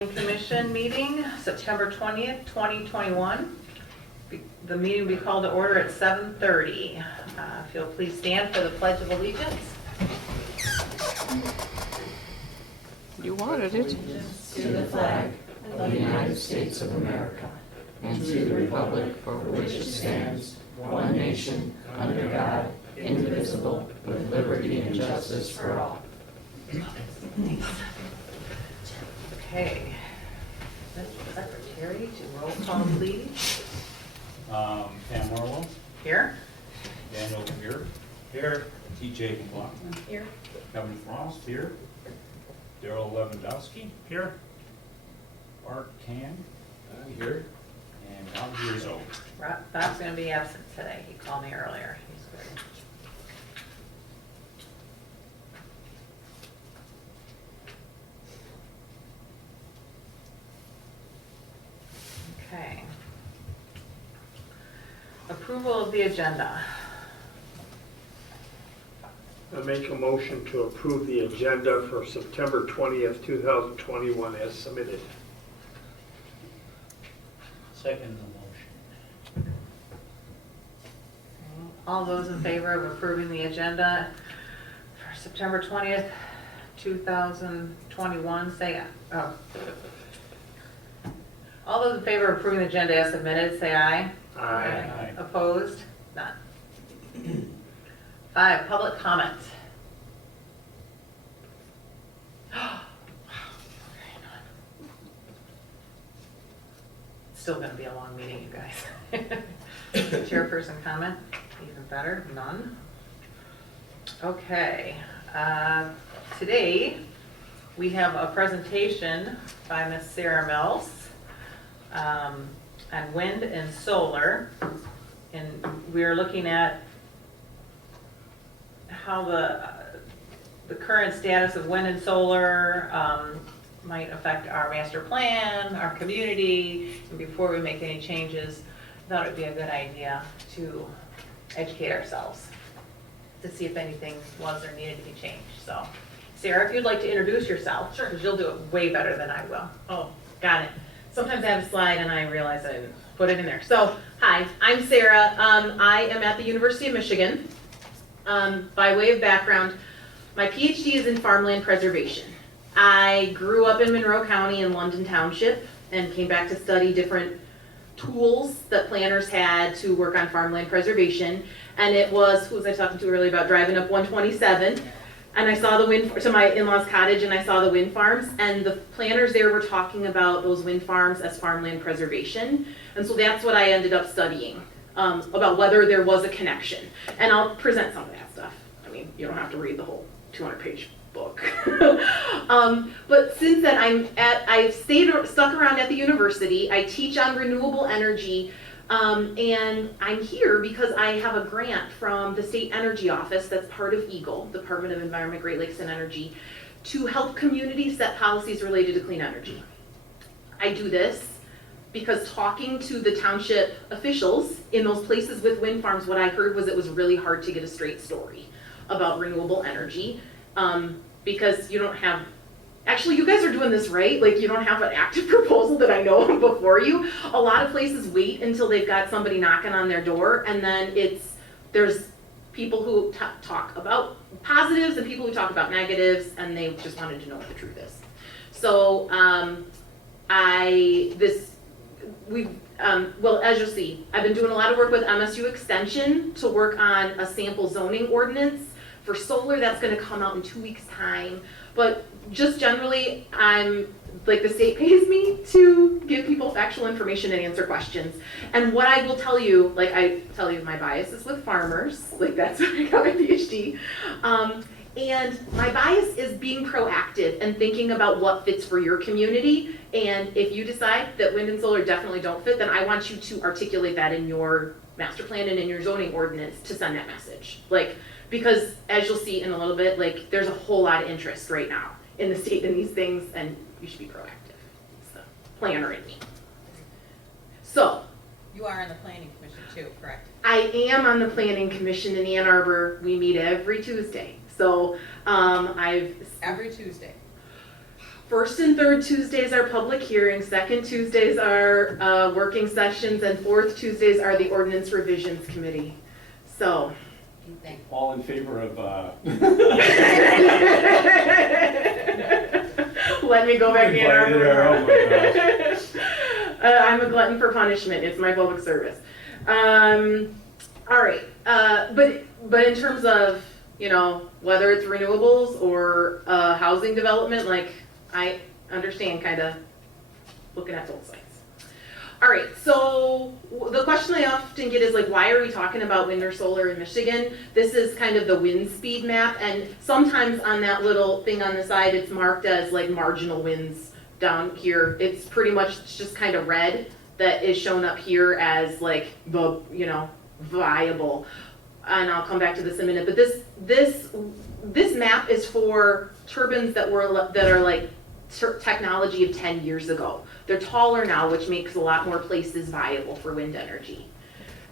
Commission meeting, September 20th, 2021. The meeting will be called to order at 7:30. If you'll please stand for the Pledge of Allegiance. You wanted it. To the flag of the United States of America and to the republic for which it stands, one nation, under God, indivisible, with liberty and justice for all. Okay. Mr. Secretary, to roll call please. Pam Morlow, Here. Daniel here. Here. TJ McLaughlin. Here. Kevin Frost here. Daryl Lewandowski. Here. Art Can. Here. And Bob Gierzo. Bob's going to be absent today. He called me earlier. He's good. Okay. Approval of the agenda. I make a motion to approve the agenda for September 20th, 2021 as submitted. Second the motion. All those in favor of approving the agenda for September 20th, 2021, say aye. Oh. All those in favor of approving the agenda as submitted, say aye. Aye. Opposed? None. 5, public comment. It's still going to be a long meeting, you guys. Chairperson comment? Even better, none. Okay. Today, we have a presentation by Miss Sarah Mills on wind and solar. And we're looking at how the current status of wind and solar might affect our master plan, our community, and before we make any changes, I thought it would be a good idea to educate ourselves to see if anything was or needed to be changed. So, Sarah, if you'd like to introduce yourself, sure, because you'll do it way better than I will. Oh, got it. Sometimes I have a slide and I realize I didn't put it in there. So, hi, I'm Sarah. I am at the University of Michigan. By way of background, my PhD is in farmland preservation. I grew up in Monroe County in London Township and came back to study different tools that planners had to work on farmland preservation. And it was, who was I talking to earlier about driving up 127? And I saw the wind, to my in-laws cottage, and I saw the wind farms, and the planners there were talking about those wind farms as farmland preservation. And so that's what I ended up studying, about whether there was a connection. And I'll present some of that stuff. I mean, you don't have to read the whole 200-page book. But since then, I've stuck around at the university. I teach on renewable energy. And I'm here because I have a grant from the State Energy Office that's part of EGLE, Department of Environment, Great Lakes and Energy, to help communities set policies related to clean energy. I do this because talking to the township officials in those places with wind farms, what I heard was it was really hard to get a straight story about renewable energy, because you don't have. Actually, you guys are doing this right. Like, you don't have an active proposal that I know of before you. A lot of places wait until they've got somebody knocking on their door, and then there's people who talk about positives and people who talk about negatives, and they just wanted to know what the truth is. So, well, as you'll see, I've been doing a lot of work with MSU Extension to work on a sample zoning ordinance for solar that's going to come out in 2 weeks' time. But just generally, the state pays me to give people factual information and answer questions. And what I will tell you, like I tell you, my bias is with farmers. Like, that's where I got my PhD. And my bias is being proactive and thinking about what fits for your community. And if you decide that wind and solar definitely don't fit, then I want you to articulate that in your master plan and in your zoning ordinance to send that message. Because as you'll see in a little bit, there's a whole lot of interest right now in the state in these things, and you should be proactive. It's the planner in me. So. You are on the planning commission too, correct? I am on the planning commission in Ann Arbor. We meet every Tuesday. So every Tuesday. First and third Tuesdays are public hearings, second Tuesdays are working sessions, and fourth Tuesdays are the ordinance revisions committee. So. All in favor of, Let me go back to Ann Arbor. Oh my gosh. I'm a glutton for punishment. It's my public service. All right, but in terms of, you know, whether it's renewables or housing development, like, I understand kind of looking at both sides. All right, so the question I often get is like, why are we talking about wind or solar in Michigan? This is kind of the wind speed map, and sometimes on that little thing on the side, it's marked as like marginal winds down here. It's pretty much just kind of red that is shown up here as like the, you know, viable. And I'll come back to this in a minute, but this map is for turbines that are like technology of 10 years ago. They're taller now, which makes a lot more places viable for wind energy.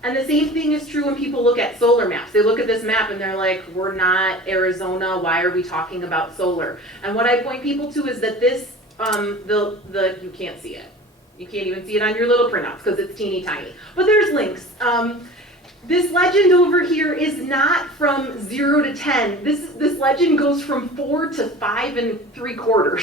And the same thing is true when people look at solar maps. They look at this map and they're like, we're not Arizona, why are we talking about solar? And what I point people to is that this, you can't see it. You can't even see it on your little printouts because it's teeny tiny. But there's links. This legend over here is not from 0 to 10. This legend goes from 4 to 5 3/4.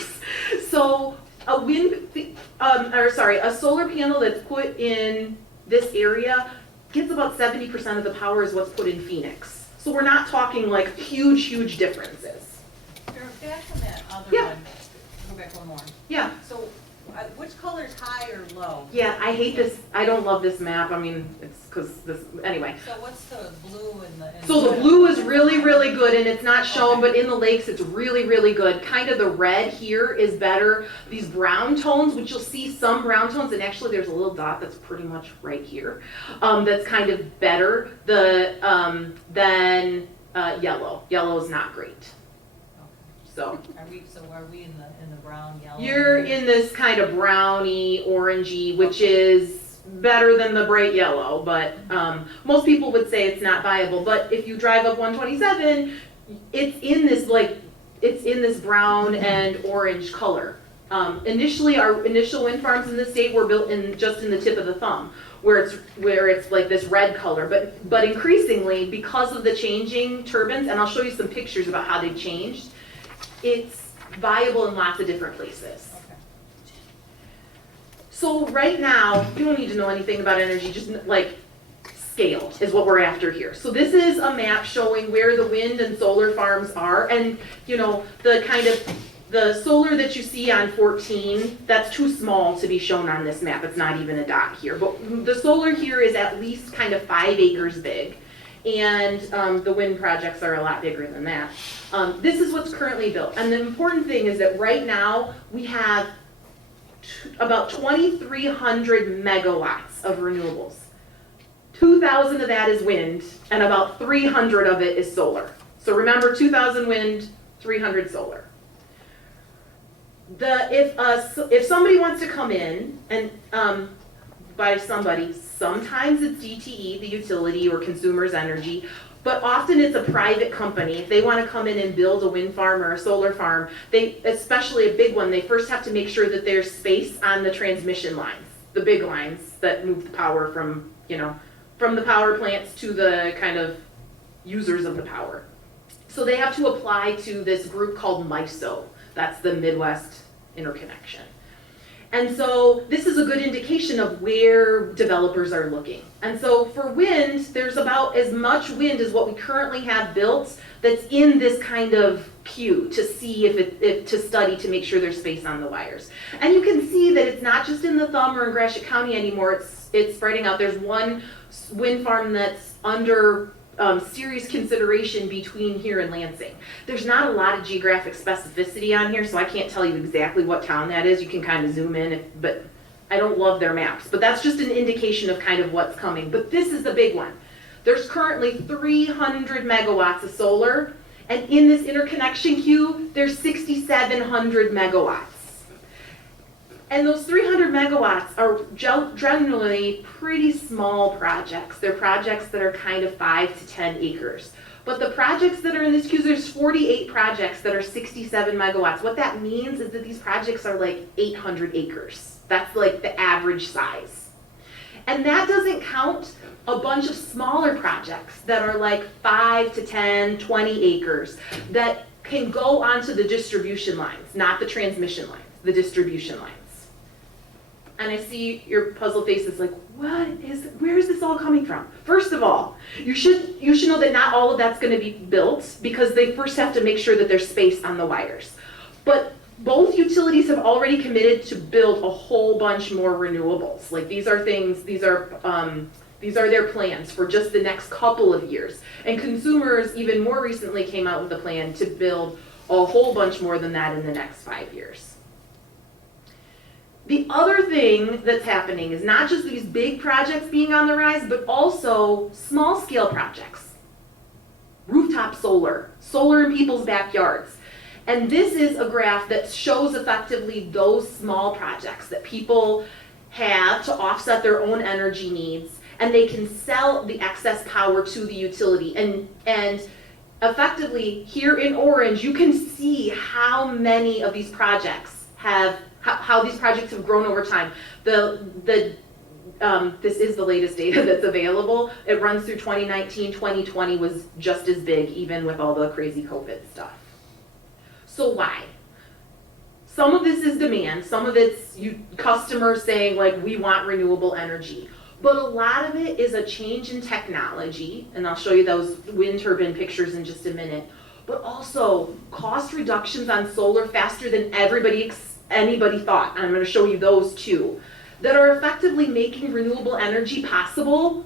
So a solar panel that's put in this area gets about 70% of the power is what's put in Phoenix. So we're not talking like huge differences. Back on that other Yeah. one, go back one more. Yeah. So, which color is high or low? Yeah, I hate this. I don't love this map. I mean, it's because this, anyway. So what's the blue in the? So the blue is really good, and it's not shown, but in the lakes it's really good. Kind of the red here is better. These brown tones, which you'll see some brown tones, and actually there's a little dot that's pretty much right here, that's kind of better than yellow. Yellow is not great. So. Are we in the brown, yellow? You're in this kind of browny, orangey, which is better than the bright yellow, but most people would say it's not viable. But if you drive up 127, it's in this brown and orange color. Initially, our initial wind farms in the state were built just in the tip of the thumb, where it's like this red color. But increasingly, because of the changing turbines, and I'll show you some pictures about how they changed, it's viable in lots of different places. Okay. So right now, you don't need to know anything about energy, just like scale is what we're after here. So this is a map showing where the wind and solar farms are, and you know, the solar that you see on 14, that's too small to be shown on this map. It's not even a dot here, but the solar here is at least kind of 5 acres big. And the wind projects are a lot bigger than that. This is what's currently built. And the important thing is that right now we have about 2,300 megawatts of renewables. 2,000 of that is wind, and about 300 of it is solar. So remember, 2,000 wind, 300 solar. If somebody wants to come in and by somebody, sometimes it's DTE, the utility, or Consumers Energy, but often it's a private company. If they want to come in and build a wind farm or a solar farm, especially a big one, they first have to make sure that there's space on the transmission lines, the big lines that move the power from the power plants to the kind of users of the power. So they have to apply to this group called MISO. That's the Midwest Interconnection. And so this is a good indication of where developers are looking. And so for wind, there's about as much wind as what we currently have built that's in this kind of queue to see to study to make sure there's space on the wires. And you can see that it's not just in the Thumb or in Gratiot County anymore, it's spreading out. There's one wind farm that's under serious consideration between here and Lansing. There's not a lot of geographic specificity on here, so I can't tell you exactly what town that is. You can kind of zoom in, but I don't love their maps. But that's just an indication of kind of what's coming. But this is the big one. There's currently 300 megawatts of solar, and in this interconnection queue, there's 6,700 megawatts. And those 300 megawatts are generally pretty small projects. They're projects that are kind of 5 to 10 acres. But the projects that are in this queue, there's 48 projects that are 67 megawatts. What that means is that these projects are like 800 acres. That's like the average size. And that doesn't count a bunch of smaller projects that are like 5 to 10, 20 acres that can go onto the distribution lines, not the transmission lines, the distribution lines. And I see your puzzle faces like, where is this all coming from? First of all, you should know that not all of that's going to be built because they first have to make sure that there's space on the wires. But both utilities have already committed to build a whole bunch more renewables. Like these are their plans for just the next couple of years. And consumers even more recently came out with a plan to build a whole bunch more than that in the next 5 years. The other thing that's happening is not just these big projects being on the rise, but also small scale projects. Rooftop solar, solar in people's backyards. And this is a graph that shows effectively those small projects that people have to offset their own energy needs, and they can sell the excess power to the utility. And effectively, here in orange, you can see how many of these projects have how these projects have grown over time. This is the latest data that's available. It runs through 2019, 2020 was just as big, even with all the crazy COVID stuff. So why? Some of this is demand, some of it's customers saying like, we want renewable energy. But a lot of it is a change in technology, and I'll show you those wind turbine pictures in just a minute, but also cost reductions on solar faster than anybody thought, and I'm going to show you those too, that are effectively making renewable energy possible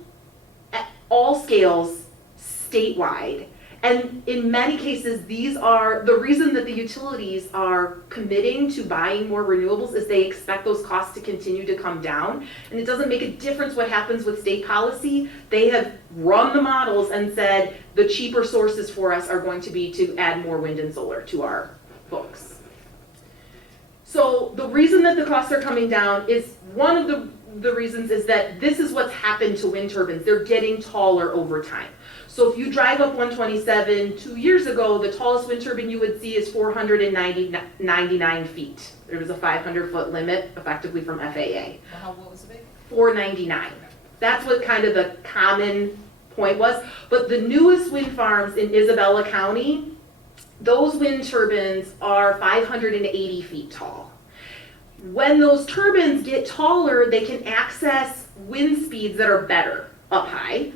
at all scales statewide. And in many cases, these are the reason that the utilities are committing to buying more renewables is they expect those costs to continue to come down. And it doesn't make a difference what happens with state policy. They have run the models and said the cheaper sources for us are going to be to add more wind and solar to our books. So the reason that the costs are coming down is one of the reasons is that this is what's happened to wind turbines. They're getting taller over time. So if you drive up 127 2 years ago, the tallest wind turbine you would see is 499 feet. There was a 500-foot limit effectively from FAA. What was the big? 499. That's what kind of the common point was. But the newest wind farms in Isabella County, those wind turbines are 580 feet tall. When those turbines get taller, they can access wind speeds that are better up high.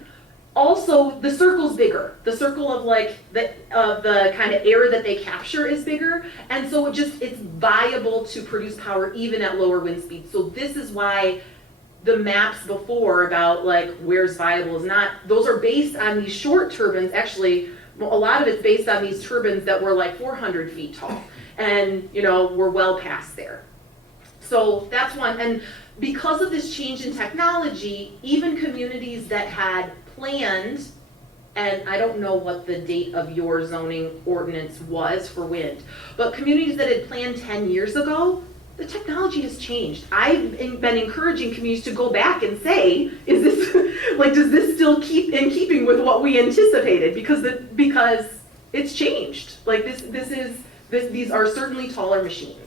Also, the circle's bigger. The circle of the kind of air that they capture is bigger, and so it's viable to produce power even at lower wind speeds. So this is why the maps before about where's viable is not. Those are based on these short turbines. Actually, a lot of it's based on these turbines that were 400 feet tall, and we're well past there. So that's one. And because of this change in technology, even communities that had planned, and I don't know what the date of your zoning ordinance was for wind, but communities that had planned 10 years ago, the technology has changed. I've been encouraging communities to go back and say, is this does this still keep in keeping with what we anticipated? Because it's changed. These are certainly taller machines.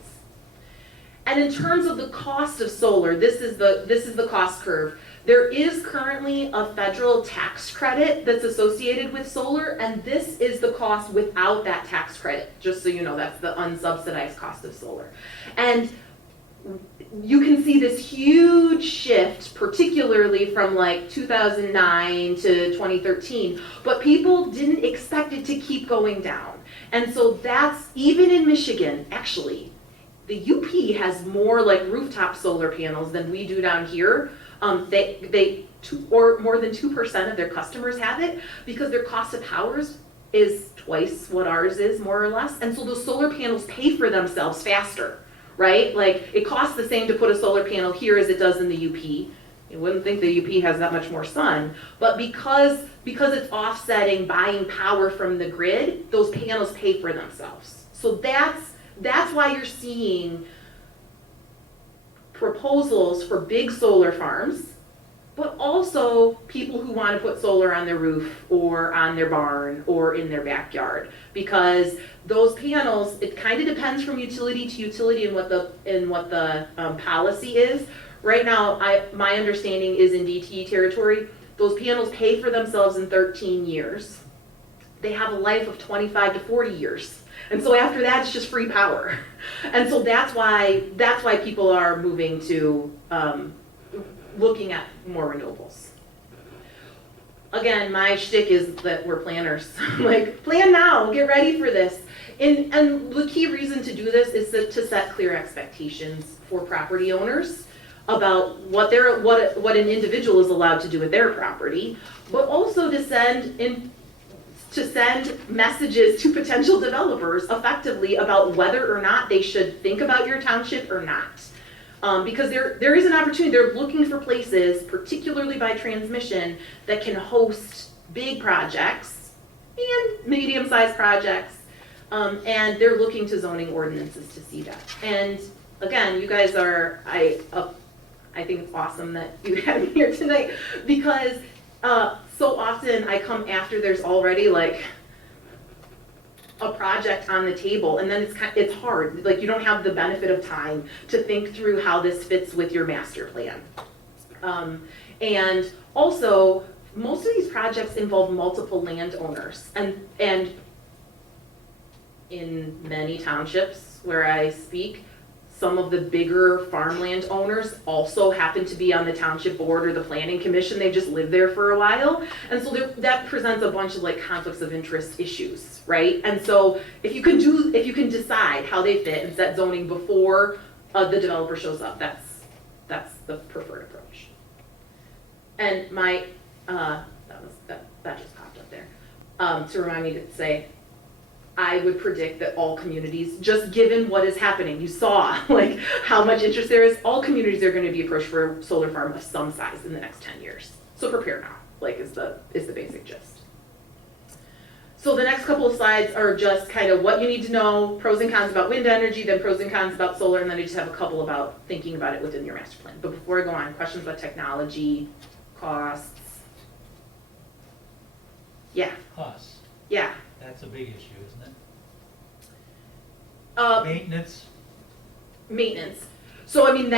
And in terms of the cost of solar, this is the cost curve. There is currently a federal tax credit that's associated with solar, and this is the cost without that tax credit. Just so you know, that's the unsubsidized cost of solar. And you can see this huge shift, particularly from 2009 to 2013, but people didn't expect it to keep going down. And so that's, even in Michigan, actually, the UP has more rooftop solar panels than we do down here. More than 2% of their customers have it because their cost of power is twice what ours is, more or less. And so those solar panels pay for themselves faster, right? It costs the same to put a solar panel here as it does in the UP. You wouldn't think the UP has that much more sun, but because it's offsetting buying power from the grid, those panels pay for themselves. So that's why you're seeing proposals for big solar farms but also people who want to put solar on their roof or on their barn or in their backyard. Because those panels, it kind of depends from utility to utility and what the policy is. Right now, my understanding is in DTE territory, those panels pay for themselves in 13 years. They have a life of 25 to 40 years. And so after that, it's just free power. And so that's why people are moving to looking at more renewables. Again, my shtick is that we're planners. Like, plan now, get ready for this. And the key reason to do this is to set clear expectations for property owners about what an individual is allowed to do with their property, but also to send messages to potential developers effectively about whether or not they should think about your township or not. Because there is an opportunity, they're looking for places, particularly by transmission, that can host big projects and medium-sized projects, and they're looking to zoning ordinances to see that. And again, you guys are, I think it's awesome that you had me here tonight, because so often I come after there's already like a project on the table, and then it's hard. Like, you don't have the benefit of time to think through how this fits with your master plan. And also, most of these projects involve multiple landowners, and in many townships where I speak, some of the bigger farmland owners also happen to be on the township board or the planning commission. They just lived there for a while. And so that presents a bunch of like conflicts of interest issues, right? And so if you can decide how they fit and set zoning before the developer shows up, that's the preferred approach. And my, that just popped up there, to remind me to say, I would predict that all communities, just given what is happening, you saw like how much interest there is, all communities are going to be approached for a solar farm of some size in the next 10 years. So prepare now, like is the basic gist. So the next couple of slides are just kind of what you need to know, pros and cons about wind energy, then pros and cons about solar, and then I just have a couple about thinking about it within your master plan. But before I go on, questions about technology, costs? Yeah. Costs, Yeah. that's a big issue, isn't it? Maintenance. So I mean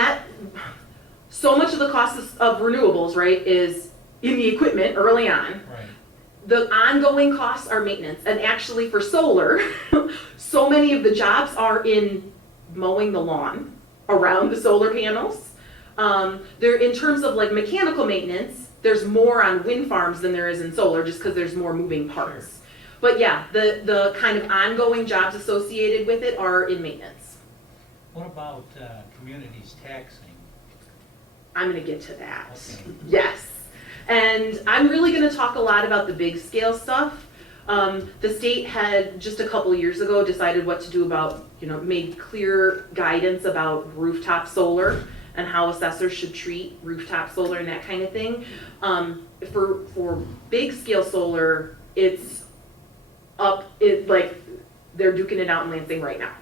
so much of the cost of renewables, right, is in the equipment early on. Right. The ongoing costs are maintenance. And actually for solar, so many of the jobs are in mowing the lawn around the solar panels. In terms of like mechanical maintenance, there's more on wind farms than there is in solar just because there's more moving parts. Sure. But yeah, the kind of ongoing jobs associated with it are in maintenance. What about communities taxing? I'm going to get to that. Okay. Yes. And I'm really going to talk a lot about the big scale stuff. The state had just a couple years ago decided what to do about, made clear guidance about rooftop solar and how assessors should treat rooftop solar and that kind of thing. For big scale solar, they're duking it out in Lansing right now.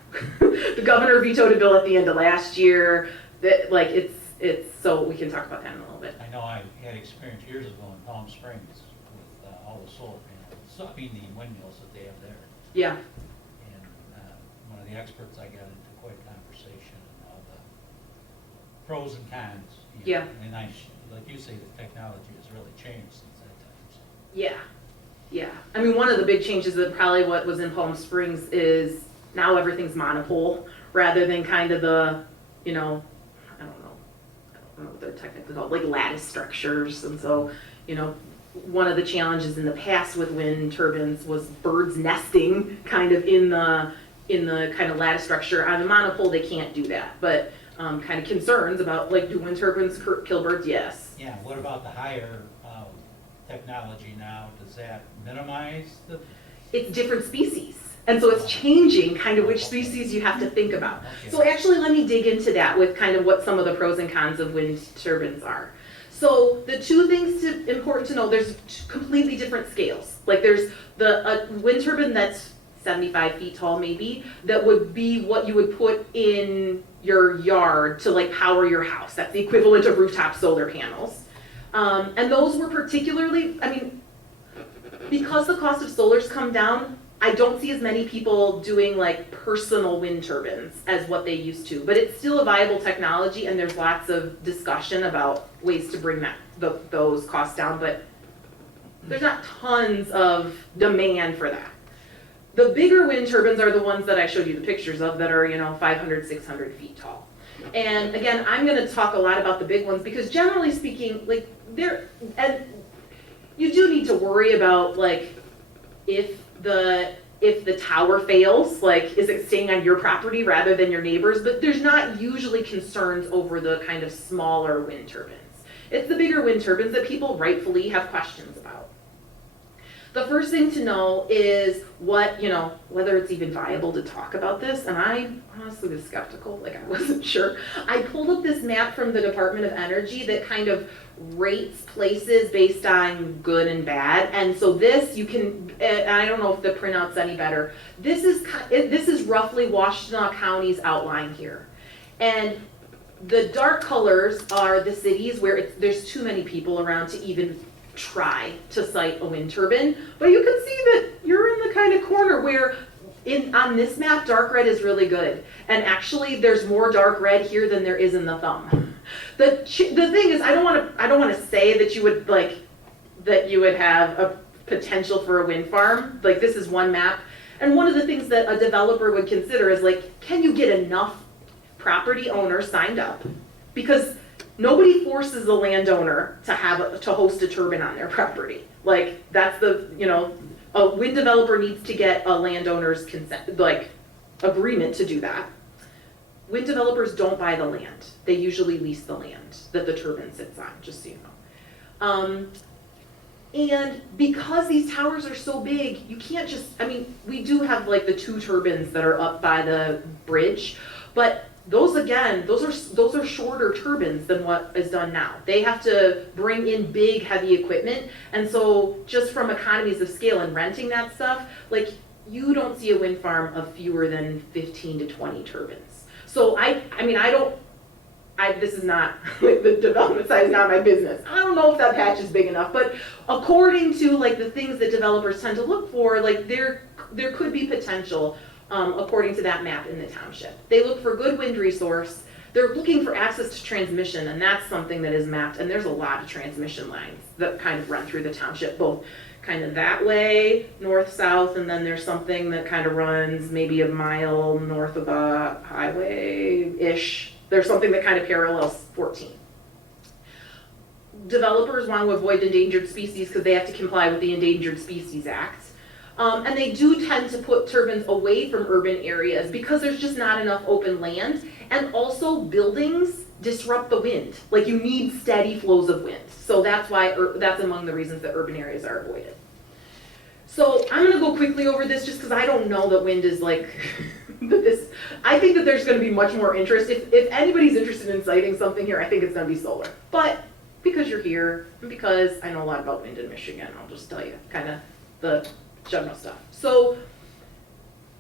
The governor vetoed a bill at the end of last year. So we can talk about that in a little bit. I know I had experience years ago in Palm Springs with all the solar panels, the windmills that they have there. Yeah. And one of the experts, I got into quite a conversation on all the pros and cons. Yeah. And like you say, the technology has really changed since that time. So. Yeah. Yeah. I mean, one of the big changes that probably what was in Palm Springs is now everything's monopole rather than kind of the, I don't know what they're technically called, like lattice structures. And so, one of the challenges in the past with wind turbines was birds nesting kind of in the kind of lattice structure. On the monopole, they can't do that. But kind of concerns about, like, do wind turbines kill birds? Yes. Yeah, what about the higher technology now? Does that minimize the... It's different species. And so it's changing kind of which species you have to think about. Okay. So actually let me dig into that with kind of what some of the pros and cons of wind turbines are. So the two things important to know, there's completely different scales. Like there's a wind turbine that's 75 feet tall maybe, that would be what you would put in your yard to like power your house. That's the equivalent of rooftop solar panels. And those were particularly, I mean, because the cost of solar's come down, I don't see as many people doing like personal wind turbines as what they used to, but it's still a viable technology, and there's lots of discussion about ways to bring those costs down, but there's not tons of demand for that. The bigger wind turbines are the ones that I showed you the pictures of that are, 500, 600 feet tall. And again, I'm gonna talk a lot about the big ones because generally speaking, like and you do need to worry about like if the tower fails, like is it staying on your property rather than your neighbor's, but there's not usually concerns over the kind of smaller wind turbines. It's the bigger wind turbines that people rightfully have questions about. The first thing to know is whether it's even viable to talk about this, and I honestly was skeptical, like I wasn't sure. I pulled up this map from the Department of Energy that kind of rates places based on good and bad, and so this you can, and I don't know if the printout's any better, this is roughly Washtenaw County's outline here. And the dark colors are the cities where there's too many people around to even try to site a wind turbine, but you can see that you're in the kind of corner where on this map, dark red is really good. And actually there's more dark red here than there is in the thumb. The thing is, I don't want to say that you would have a potential for a wind farm. Like this is one map. And one of the things that a developer would consider is like, can you get enough property owners signed up? Because nobody forces the landowner to host a turbine on their property. Like that's a wind developer needs to get a landowner's consent, like agreement to do that. Wind developers don't buy the land. They usually lease the land that the turbine sits on, just so you know. And because these towers are so big, you can't just, we do have like the 2 turbines that are up by the bridge, but those are shorter turbines than what is done now. They have to bring in big, heavy equipment, and so just from economies of scale and renting that stuff, like you don't see a wind farm of fewer than 15 to 20 turbines. So this is not, like the development side is not my business. I don't know if that patch is big enough, but according to like the things that developers tend to look for, like there could be potential. According to that map in the township. They look for good wind resource. They're looking for access to transmission, and that's something that is mapped, and there's a lot of transmission lines that kind of run through the township, both kind of that way, north-south, and then there's something that kind of runs maybe a mile north of a highway-ish. There's something that kind of parallels 14. Developers want to avoid endangered species because they have to comply with the Endangered Species Act. And they do tend to put turbines away from urban areas because there's just not enough open land. And also buildings disrupt the wind. Like you need steady flows of wind. So that's why, that's among the reasons that urban areas are avoided. So I'm gonna go quickly over this just because I don't know that wind is like, I think that there's gonna be much more interest. If anybody's interested in siting something here, I think it's gonna be solar. But because you're here, and because I know a lot about wind in Michigan, I'll just tell you kind of the general stuff. So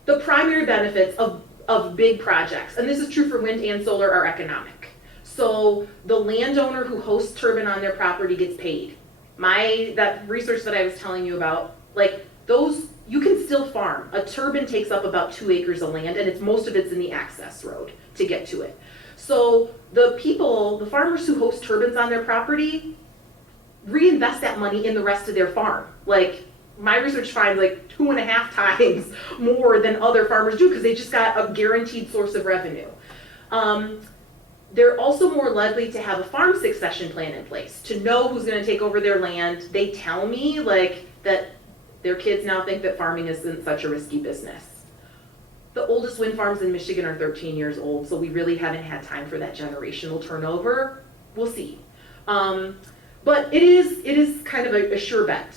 the primary benefits of big projects, and this is true for wind and solar, are economic. So the landowner who hosts turbine on their property gets paid. That research that I was telling you about, like those, you can still farm. A turbine takes up about 2 acres of land, and most of it's in the access road to get to it. So the farmers who host turbines on their property reinvest that money in the rest of their farm. Like my research finds like 2.5 times more than other farmers do because they just got a guaranteed source of revenue. They're also more likely to have a farm succession plan in place to know who's going to take over their land. They tell me like that their kids now think that farming isn't such a risky business. The oldest wind farms in Michigan are 13 years old, so we really haven't had time for that generational turnover. We'll see. But it is kind of a sure bet.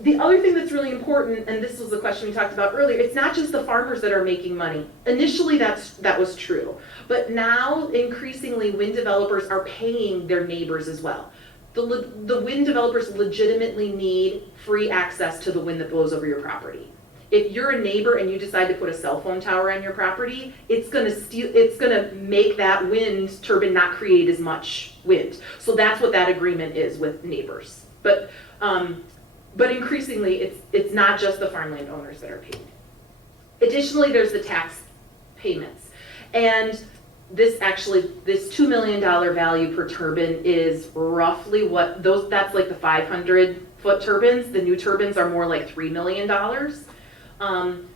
The other thing that's really important, and this was the question we talked about earlier, it's not just the farmers that are making money. Initially that was true, but now increasingly wind developers are paying their neighbors as well. The wind developers legitimately need free access to the wind that blows over your property. if you're a neighbor and you decide to put a cell phone tower on your property, it's gonna make that wind turbine not create as much wind. So that's what that agreement is with neighbors. But increasingly, it's not just the farmland owners that are paid. Additionally, there's the tax payments. And this $2 million value per turbine is roughly that's like the 500-foot turbines. The new turbines are more like $3 million.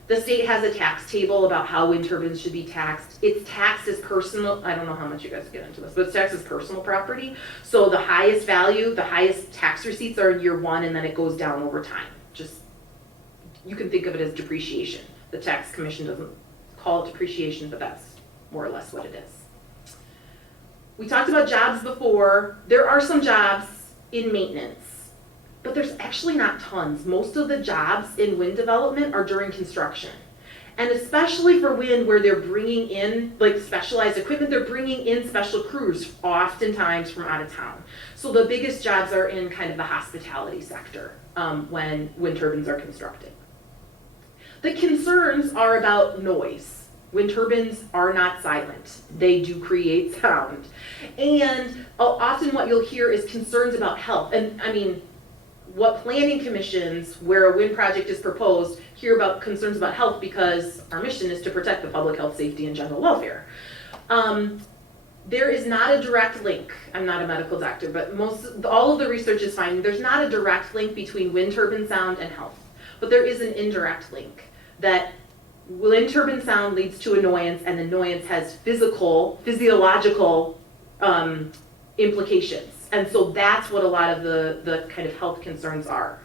The state has a tax table about how wind turbines should be taxed. It's taxed as personal, I don't know how much you guys get into this, but it's taxed as personal property. So the highest value, the highest tax receipts are in year one, and then it goes down over time. You can think of it as depreciation. The tax commission doesn't call it depreciation, but that's more or less what it is. We talked about jobs before. There are some jobs in maintenance, but there's actually not tons. Most of the jobs in wind development are during construction. And especially for wind, where they're bringing in like specialized equipment, they're bringing in special crews, oftentimes from out of town. So the biggest jobs are in kind of the hospitality sector when wind turbines are constructed. The concerns are about noise. Wind turbines are not silent. They do create sound. And often what you'll hear is concerns about health. And I mean, what planning commissions, where a wind project is proposed, hear about concerns about health because our mission is to protect the public health, safety, and general welfare. There is not a direct link. I'm not a medical doctor, but all of the research is finding there's not a direct link between wind turbine sound and health. But there is an indirect link that wind turbine sound leads to annoyance, and annoyance has physiological implications. And so that's what a lot of the kind of health concerns are.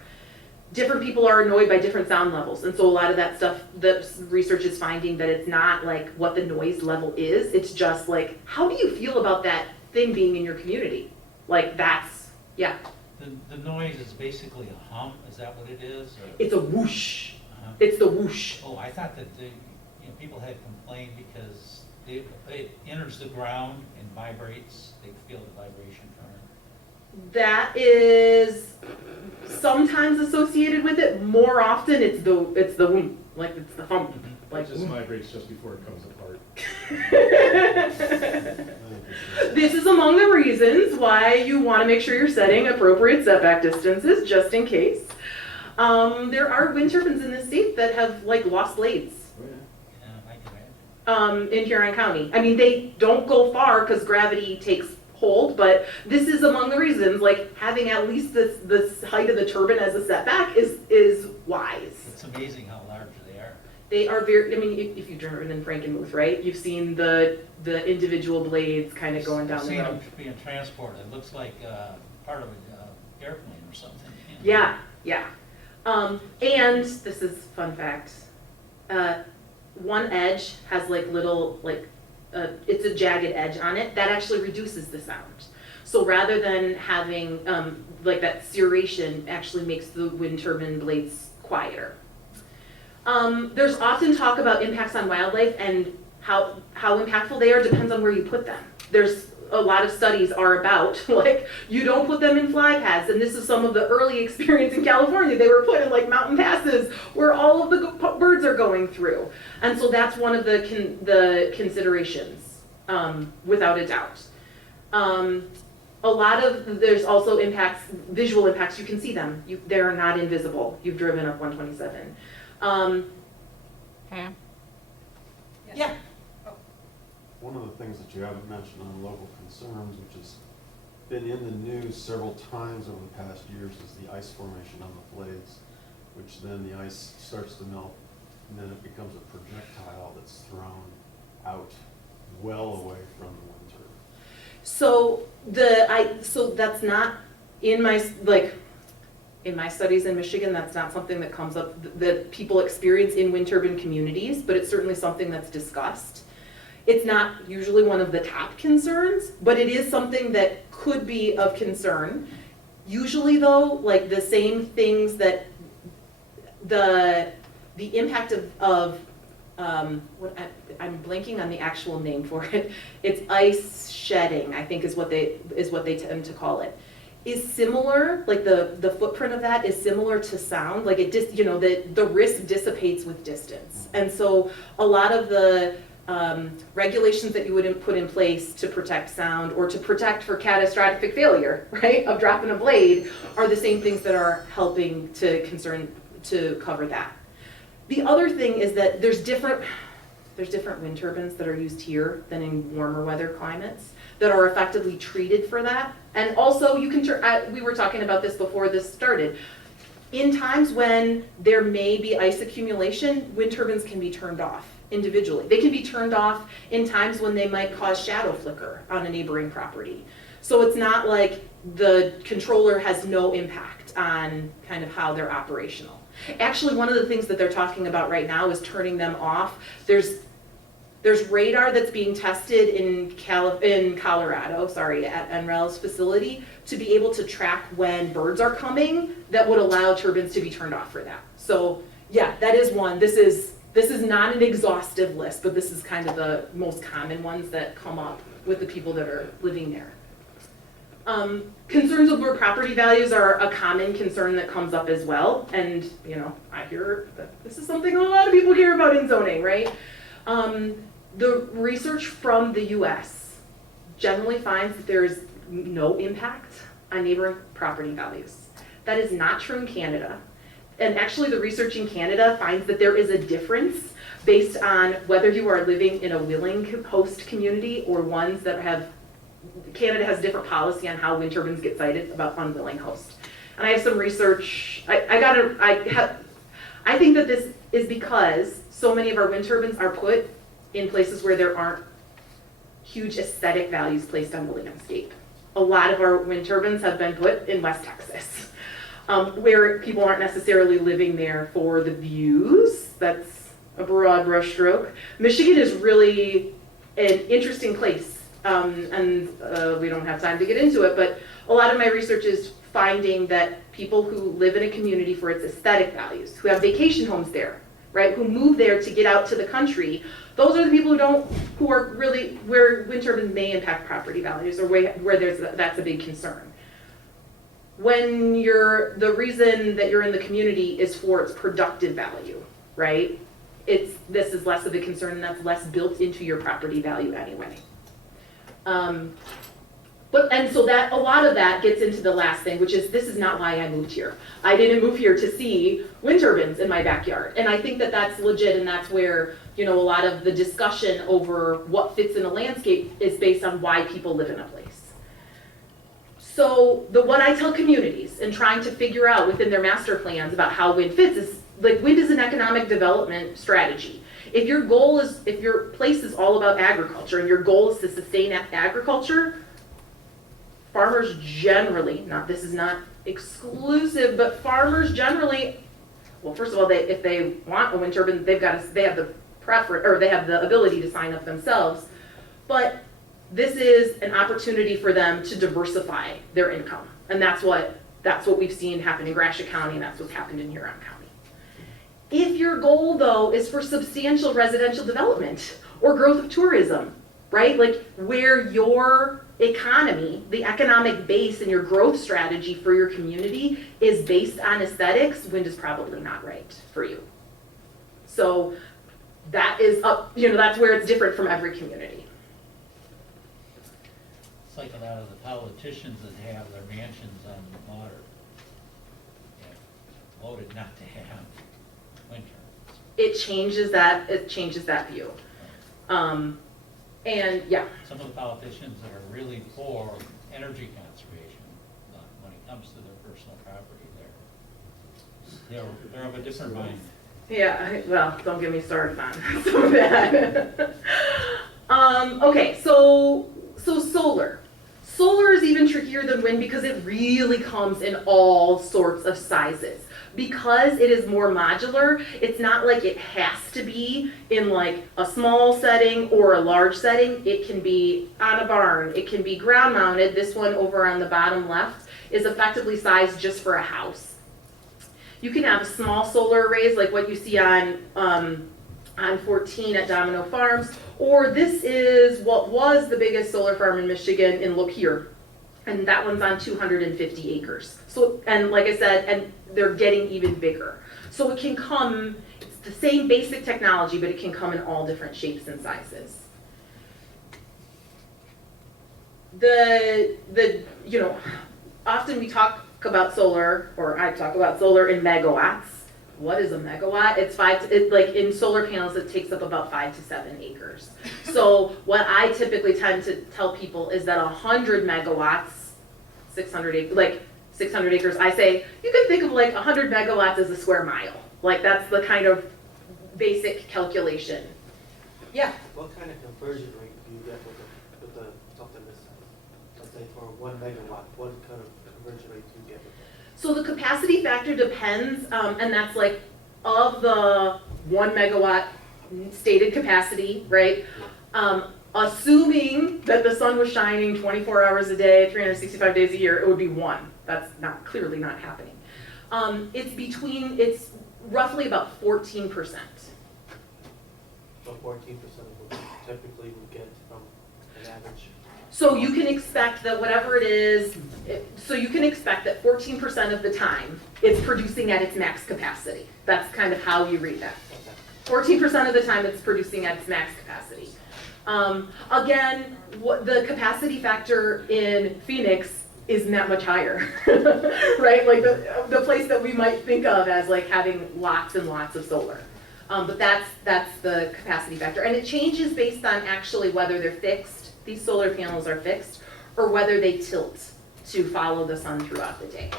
Different people are annoyed by different sound levels. And so a lot of that stuff, the research is finding that it's not like what the noise level is. It's just like, how do you feel about that thing being in your community? Like that's, yeah. The noise is basically a hum, is that what it is? Or? It's a whoosh. It's the whoosh. Oh, I thought that people had complained because it enters the ground and vibrates. They feel the vibration from it. That is sometimes associated with it. More often, it's the whoom, like it's the hum. Like it just vibrates just before it comes apart. This is among the reasons why you want to make sure you're setting appropriate setback distances, just in case. There are wind turbines in the state that have like lost blades. Oh, yeah. Yeah, I can imagine. In Huron County. I mean, they don't go far because gravity takes hold, but this is among the reasons, like having at least this height of the turbine as a setback is wise. It's amazing how large they are. They are very, I mean, if you've driven in Frankenmuth, right? You've seen the individual blades kind of going down I've the seen road. them being transported. It looks like part of an airplane or something. Yeah, yeah. And this is fun fact. One edge has like little, it's a jagged edge on it. That actually reduces the sound. So rather than having like that serration actually makes the wind turbine blades quieter. There's often talk about impacts on wildlife, and how impactful they are depends on where you put them. There's a lot of studies are about, like, you don't put them in fly paths, and this is some of the early experience in California. They were put in like mountain passes where all of the birds are going through. And so that's one of the considerations, without a doubt. There's also impacts, visual impacts, you can see them. They're not invisible. You've driven up 127. Pam? Yeah. One of the things that you haven't mentioned on local concerns, which has been in the news several times over the past years, is the ice formation on the blades, which then the ice starts to melt, and then it becomes a projectile that's thrown out well away from the wind turbine. So that's not in my studies in Michigan. That's not something that comes up that people experience in wind turbine communities, but it's certainly something that's discussed. It's not usually one of the top concerns, but it is something that could be of concern. Usually though, like the same things that the impact of I'm blanking on the actual name for it. It's ice shedding, I think is what they tend to call it. is similar, like the footprint of that is similar to sound, like the risk dissipates with distance. And so a lot of the regulations that you would put in place to protect sound or to protect for catastrophic failure, right, of dropping a blade are the same things that are helping to cover that. The other thing is that there's different wind turbines that are used here than in warmer weather climates that are effectively treated for that. And also you can we were talking about this before this started. In times when there may be ice accumulation, wind turbines can be turned off individually. They can be turned off in times when they might cause shadow flicker on a neighboring property. So it's not like the controller has no impact on kind of how they're operational. Actually, one of the things that they're talking about right now is turning them off. There's radar that's being tested in Colorado, at NREL's facility, to be able to track when birds are coming that would allow turbines to be turned off for that. So yeah, that is one. This is not an exhaustive list, but this is kind of the most common ones that come up with the people that are living there. Concerns over property values are a common concern that comes up as well. And, I hear that this is something a lot of people hear about in zoning, right? The research from the US generally finds that there is no impact on neighboring property values. That is not true in Canada. And actually the research in Canada finds that there is a difference based on whether you are living in a willing host community or ones that have, Canada has different policy on how wind turbines get sited about unwilling hosts. And I have some research, I think that this is because so many of our wind turbines are put in places where there aren't huge aesthetic values placed on the landscape. A lot of our wind turbines have been put in West Texas, where people aren't necessarily living there for the views. That's a broad brushstroke. Michigan is really an interesting place, and we don't have time to get into it, but a lot of my research is finding that people who live in a community for its aesthetic values, who have vacation homes there, right, who move there to get out to the country, those are the people who are really where wind turbines may impact property values or where that's a big concern. When the reason that you're in the community is for its productive value, right? This is less of a concern, and that's less built into your property value anyway. So that a lot of that gets into the last thing, which is this is not why I moved here. I didn't move here to see wind turbines in my backyard. And I think that that's legit, and that's where, a lot of the discussion over what fits in a landscape is based on why people live in a place. So what I tell communities in trying to figure out within their master plans about how wind fits is, like, wind is an economic development strategy. If your place is all about agriculture and your goal is to sustain agriculture, farmers generally, this is not exclusive, but farmers generally, well, first of all, if they want a wind turbine, they have the preference, or they have the ability to sign up themselves. But this is an opportunity for them to diversify their income, and that's what we've seen happen in Gratiot County, and that's what's happened in Huron County. If your goal, though, is for substantial residential development or growth of tourism, right, like where your economy, the economic base and your growth strategy for your community is based on aesthetics, wind is probably not right for you. So that is that's where it's different from every community. It's like a lot of the politicians that have their mansions on water. They're voted not to have winter. It changes that view. And yeah. Some of the politicians that are really for energy conservation, when it comes to their personal property, they're of a different mind. Yeah, well, don't get me started on some of that. Okay, so solar. Solar is even trickier than wind because it really comes in all sorts of sizes. Because it is more modular, it's not like it has to be in like a small setting or a large setting. It can be on a barn, it can be ground mounted. This one over on the bottom left is effectively sized just for a house. You can have small solar arrays like what you see on 14 at Domino Farms, or this is what was the biggest solar farm in Michigan in Look Here. And that one's on 250 acres. So, and like I said, and they're getting even bigger. So it can come, it's the same basic technology, but it can come in all different shapes and sizes. You know, often we talk about solar, or I talk about solar in megawatts. What is a megawatt? Like in solar panels, it takes up about 5 to 7 acres. So what I typically tend to tell people is that 100 megawatts, 600 acres, I say, you can think of like 100 megawatts as a square mile. Like that's the kind of basic calculation. Yeah? What kind of conversion rate do you get with the something this size? Let's say for 1 megawatt, what kind of conversion rate do you get with that? So the capacity factor depends, and that's like of the 1 megawatt stated capacity, right? Assuming that the sun was shining 24 hours a day, 365 days a year, it would be 1. That's clearly not happening. It's roughly about 14%. So 14% of what typically would get from an average. So you can expect that whatever it is, so you can expect that 14% of the time it's producing at its max capacity. That's kind of how you read that. 14% of the time it's producing at its max capacity. Again, the capacity factor in Phoenix isn't that much higher, right? Like the place that we might think of as like having lots and lots of solar. But that's the capacity factor. And it changes based on actually whether they're fixed, these solar panels are fixed, or whether they tilt to follow the sun throughout the day.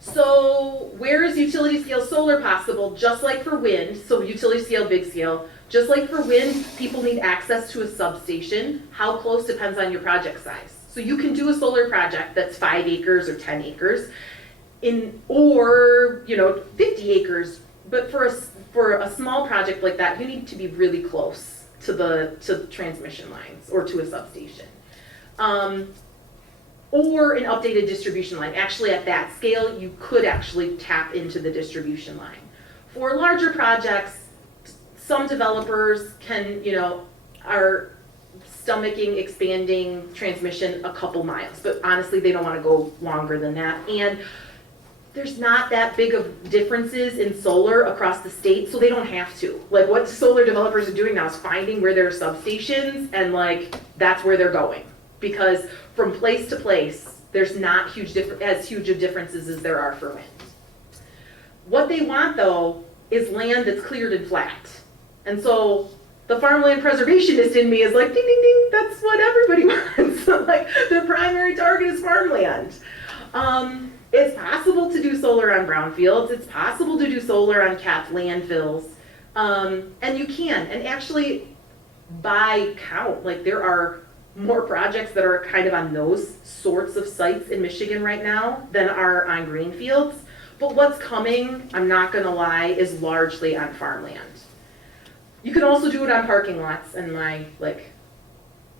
So where is utility scale solar possible? Just like for wind, so utility scale, big scale, just like for wind, people need access to a substation. How close depends on your project size. So you can do a solar project that's 5 acres or 10 acres, or 50 acres. But for a small project like that, you need to be really close to transmission lines or to a substation. Or an updated distribution line. Actually, at that scale, you could actually tap into the distribution line. For larger projects, some developers are stomaching expanding transmission a couple miles, but honestly, they don't want to go longer than that. And there's not that big of differences in solar across the state, so they don't have to. Like what solar developers are doing now is finding where there are substations, and like that's where they're going. Because from place to place, there's not as huge of differences as there are for wind. What they want though is land that's cleared and flat. And so the farmland preservationist in me is like, ding, ding, ding, that's what everybody wants. Like their primary target is farmland. It's possible to do solar on brownfields. It's possible to do solar on capped landfills. And you can. And actually, by count, like there are more projects that are kind of on those sorts of sites in Michigan right now than are on greenfields. But what's coming, I'm not gonna lie, is largely on farmland. You can also do it on parking lots, and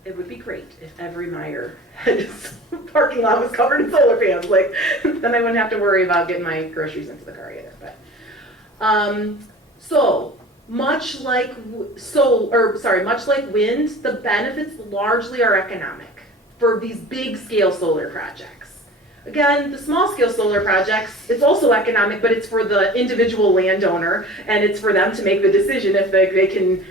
it would be great if every Meijer parking lot was covered in solar panels. Like, then I wouldn't have to worry about getting my groceries into the car either. But so much like wind, the benefits largely are economic for these big scale solar projects. Again, the small scale solar projects, it's also economic, but it's for the individual landowner, and it's for them to make the decision if they can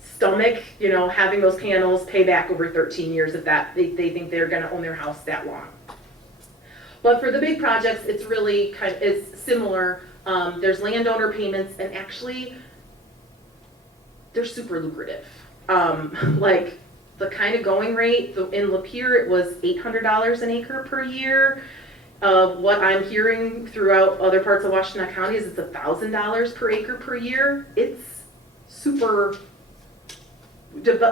stomach, having those panels pay back over 13 years if they think they're going to own their house that long. But for the big projects, it's really it's similar. There's landowner payments, and actually, they're super lucrative. Like the kind of going rate in Lapeer, it was $800 an acre per year. What I'm hearing throughout other parts of Washtenaw County is it's $1,000 per acre per year. It's super.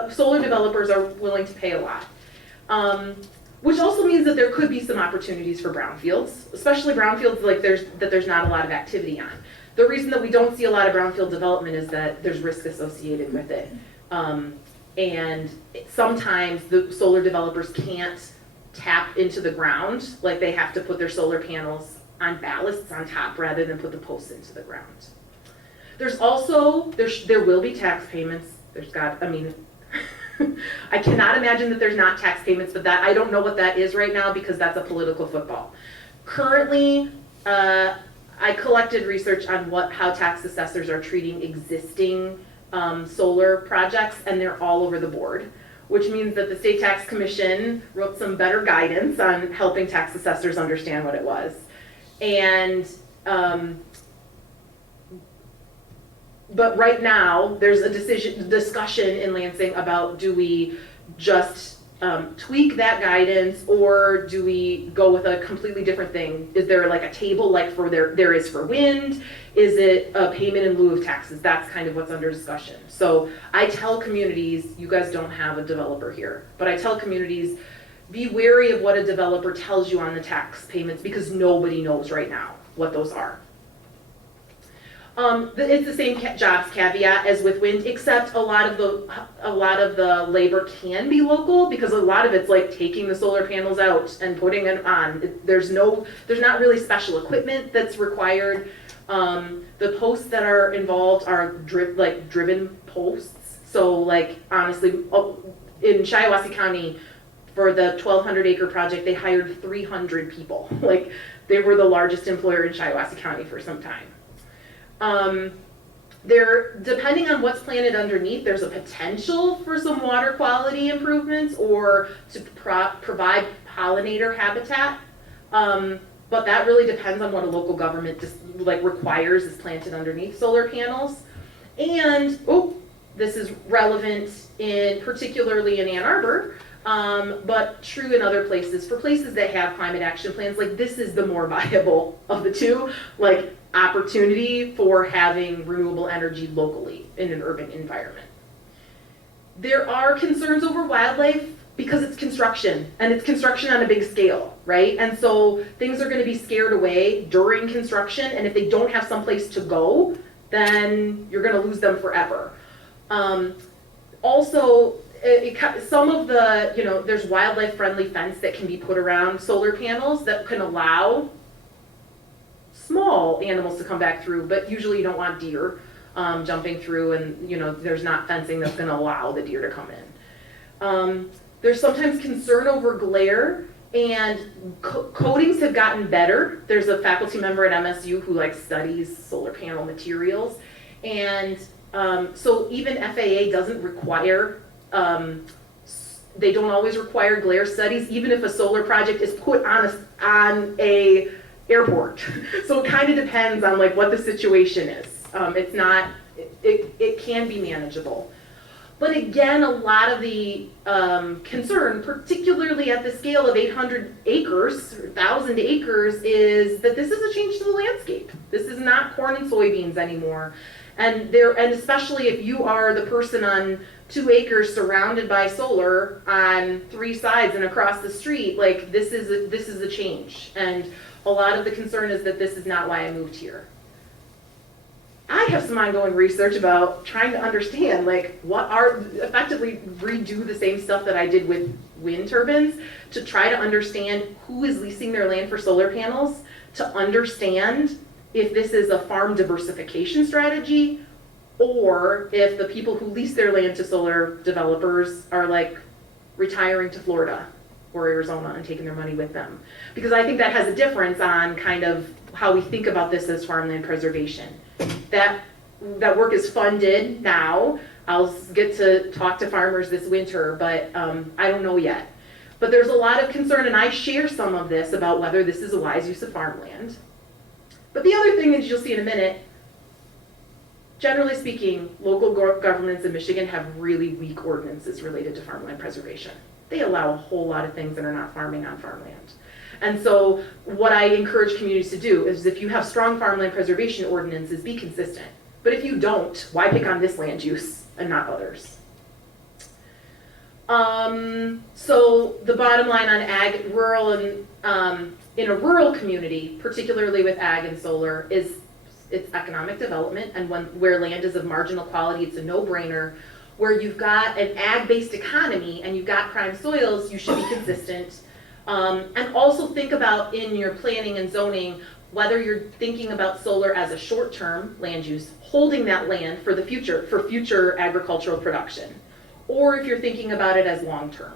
Solar developers are willing to pay a lot. Which also means that there could be some opportunities for brownfields, especially brownfields that there's not a lot of activity on. The reason that we don't see a lot of brownfield development is that there's risk associated with it. And sometimes the solar developers can't tap into the ground, like they have to put their solar panels on ballasts on top rather than put the posts into the ground. There's also, there will be tax payments. I cannot imagine that there's not tax payments, but that, I don't know what that is right now because that's a political football. Currently, I collected research on how tax assessors are treating existing solar projects, and they're all over the board, which means that the State Tax Commission wrote some better guidance on helping tax assessors understand what it was. And but right now, there's a discussion in Lansing about, do we just tweak that guidance, or do we go with a completely different thing? Is there like a table like there is for wind? Is it a payment in lieu of taxes? That's kind of what's under discussion. So I tell communities, you guys don't have a developer here, but I tell communities, be wary of what a developer tells you on the tax payments, because nobody knows right now what those are. It's the same jobs caveat as with wind, except a lot of the labor can be local, because a lot of it's like taking the solar panels out and putting them on. There's not really special equipment that's required. The posts that are involved are driven posts. So like honestly, in Shiawassee County, for the 1,200 acre project, they hired 300 people. Like they were the largest employer in Shiawassee County for some time. Depending on what's planted underneath, there's a potential for some water quality improvements or to provide pollinator habitat. But that really depends on what a local government requires is planted underneath solar panels. And, this is relevant particularly in Ann Arbor, but true in other places. For places that have climate action plans, like this is the more viable of the two. Like, opportunity for having renewable energy locally in an urban environment. There are concerns over wildlife because it's construction, and it's construction on a big scale, right? And so things are going to be scared away during construction, and if they don't have someplace to go, then you're going to lose them forever. Also, some of the, there's wildlife-friendly fence that can be put around solar panels that can allow small animals to come back through, but usually you don't want deer jumping through, and there's not fencing that's going to allow the deer to come in. There's sometimes concern over glare, and coatings have gotten better. There's a faculty member at MSU who studies solar panel materials, and so even FAA doesn't require, they don't always require glare studies, even if a solar project is put on a airport. So it kind of depends on what the situation is. It can be manageable. But again, a lot of the concern, particularly at the scale of 800 acres, 1,000 acres, is that this is a change to the landscape. This is not corn and soybeans anymore. And especially if you are the person on 2 acres surrounded by solar on 3 sides and across the street, this is a change. And a lot of the concern is that this is not why I moved here. I have some ongoing research about trying to understand, effectively redo the same stuff that I did with wind turbines to try to understand who is leasing their land for solar panels, to understand if this is a farm diversification strategy, or if the people who lease their land to solar developers are retiring to Florida or Arizona and taking their money with them. Because I think that has a difference on kind of how we think about this as farmland preservation. That work is funded now. I'll get to talk to farmers this winter, but I don't know yet. But there's a lot of concern, and I share some of this about whether this is a wise use of farmland. But the other thing is, you'll see in a minute, generally speaking, local governments in Michigan have really weak ordinances related to farmland preservation. They allow a whole lot of things that are not farming on farmland. And so what I encourage communities to do is, if you have strong farmland preservation ordinances, be consistent. But if you don't, why pick on this land use and not others? So the bottom line on ag, rural, and in a rural community, particularly with ag and solar, is it's economic development, and where land is of marginal quality, it's a no-brainer. Where you've got an ag-based economy and you've got prime soils, you should be consistent. And also think about, in your planning and zoning, whether you're thinking about solar as a short-term land use, holding that land for the future, for future agricultural production, or if you're thinking about it as long-term.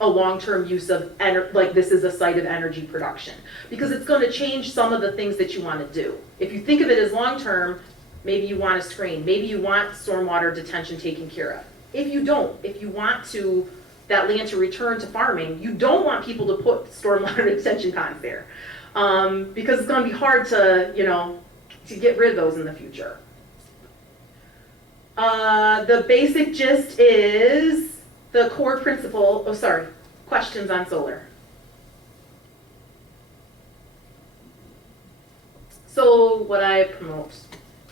A long-term use of, like this is a site of energy production. Because it's gonna change some of the things that you wanna do. If you think of it as long-term, maybe you want a screen, maybe you want stormwater detention taken care of. If you don't, if you want that land to return to farming, you don't want people to put stormwater detention ponds there. Because it's gonna be hard to get rid of those in the future. The basic gist is the core principle, questions on solar. So what I promote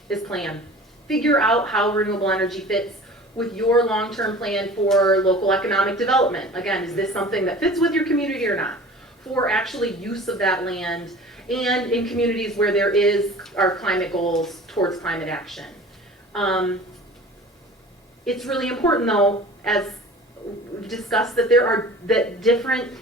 is plan. Figure out how renewable energy fits with your long-term plan for local economic development. Again, is this something that fits with your community or not? For actually use of that land and in communities where there are climate goals towards climate action. It's really important though, as we've discussed, that different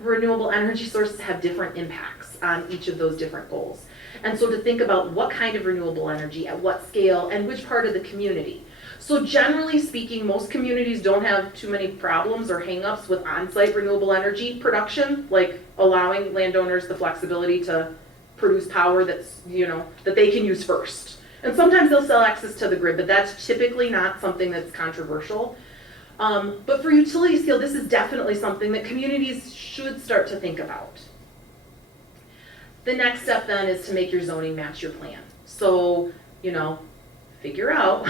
renewable energy sources have different impacts on each of those different goals. And so to think about what kind of renewable energy, at what scale, and which part of the community. So generally speaking, most communities don't have too many problems or hangups with on-site renewable energy production, like allowing landowners the flexibility to produce power that they can use first. And sometimes they'll sell access to the grid, but that's typically not something that's controversial. But for utility scale, this is definitely something that communities should start to think about. The next step then is to make your zoning match your plan. So, figure out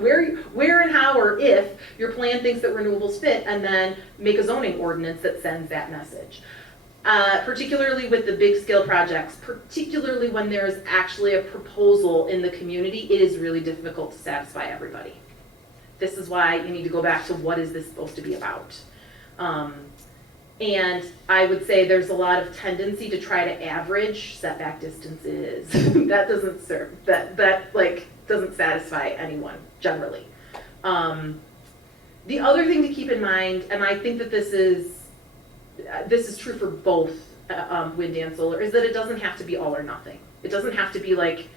where and how or if your plan thinks that renewables fit, and then make a zoning ordinance that sends that message. Particularly with the big scale projects, particularly when there is actually a proposal in the community, it is really difficult to satisfy everybody. This is why you need to go back to what is this supposed to be about. And I would say there's a lot of tendency to try to average setback distances. That doesn't serve, that doesn't satisfy anyone generally. The other thing to keep in mind, and I think that this is true for both wind and solar, is that it doesn't have to be all or nothing. It doesn't have to be like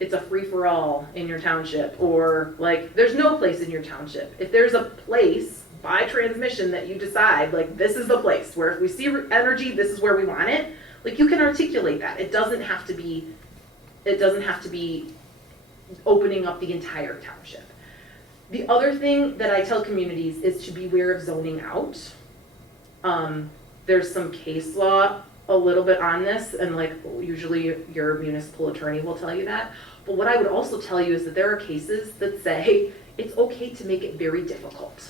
it's a free-for-all in your township, or like there's no place in your township. If there's a place by transmission that you decide, like this is the place where if we see energy, this is where we want it, like you can articulate that. It doesn't have to be opening up the entire township. The other thing that I tell communities is to beware of zoning out. There's some case law a little bit on this, and usually your municipal attorney will tell you that. But what I would also tell you is that there are cases that say it's okay to make it very difficult.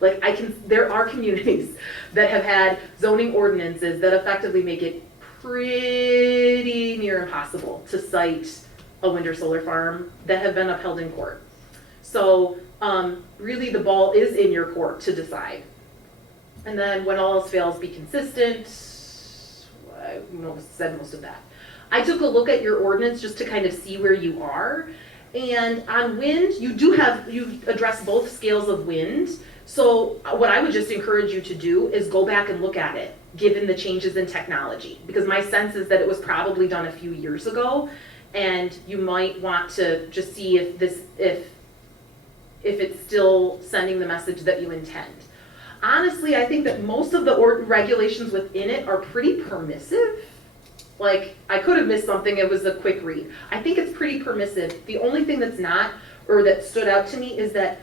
There are communities that have had zoning ordinances that effectively make it pretty near impossible to site a wind or solar farm that have been upheld in court. So really the ball is in your court to decide. And then when all else fails, be consistent. I said most of that. I took a look at your ordinance just to kind of see where you are. And on wind, you address both scales of wind. So what I would just encourage you to do is go back and look at it, given the changes in technology. Because my sense is that it was probably done a few years ago, and you might want to just see if it's still sending the message that you intend. Honestly, I think that most of the regulations within it are pretty permissive. I could have missed something, it was a quick read. I think it's pretty permissive. The only thing that's not, or that stood out to me, is that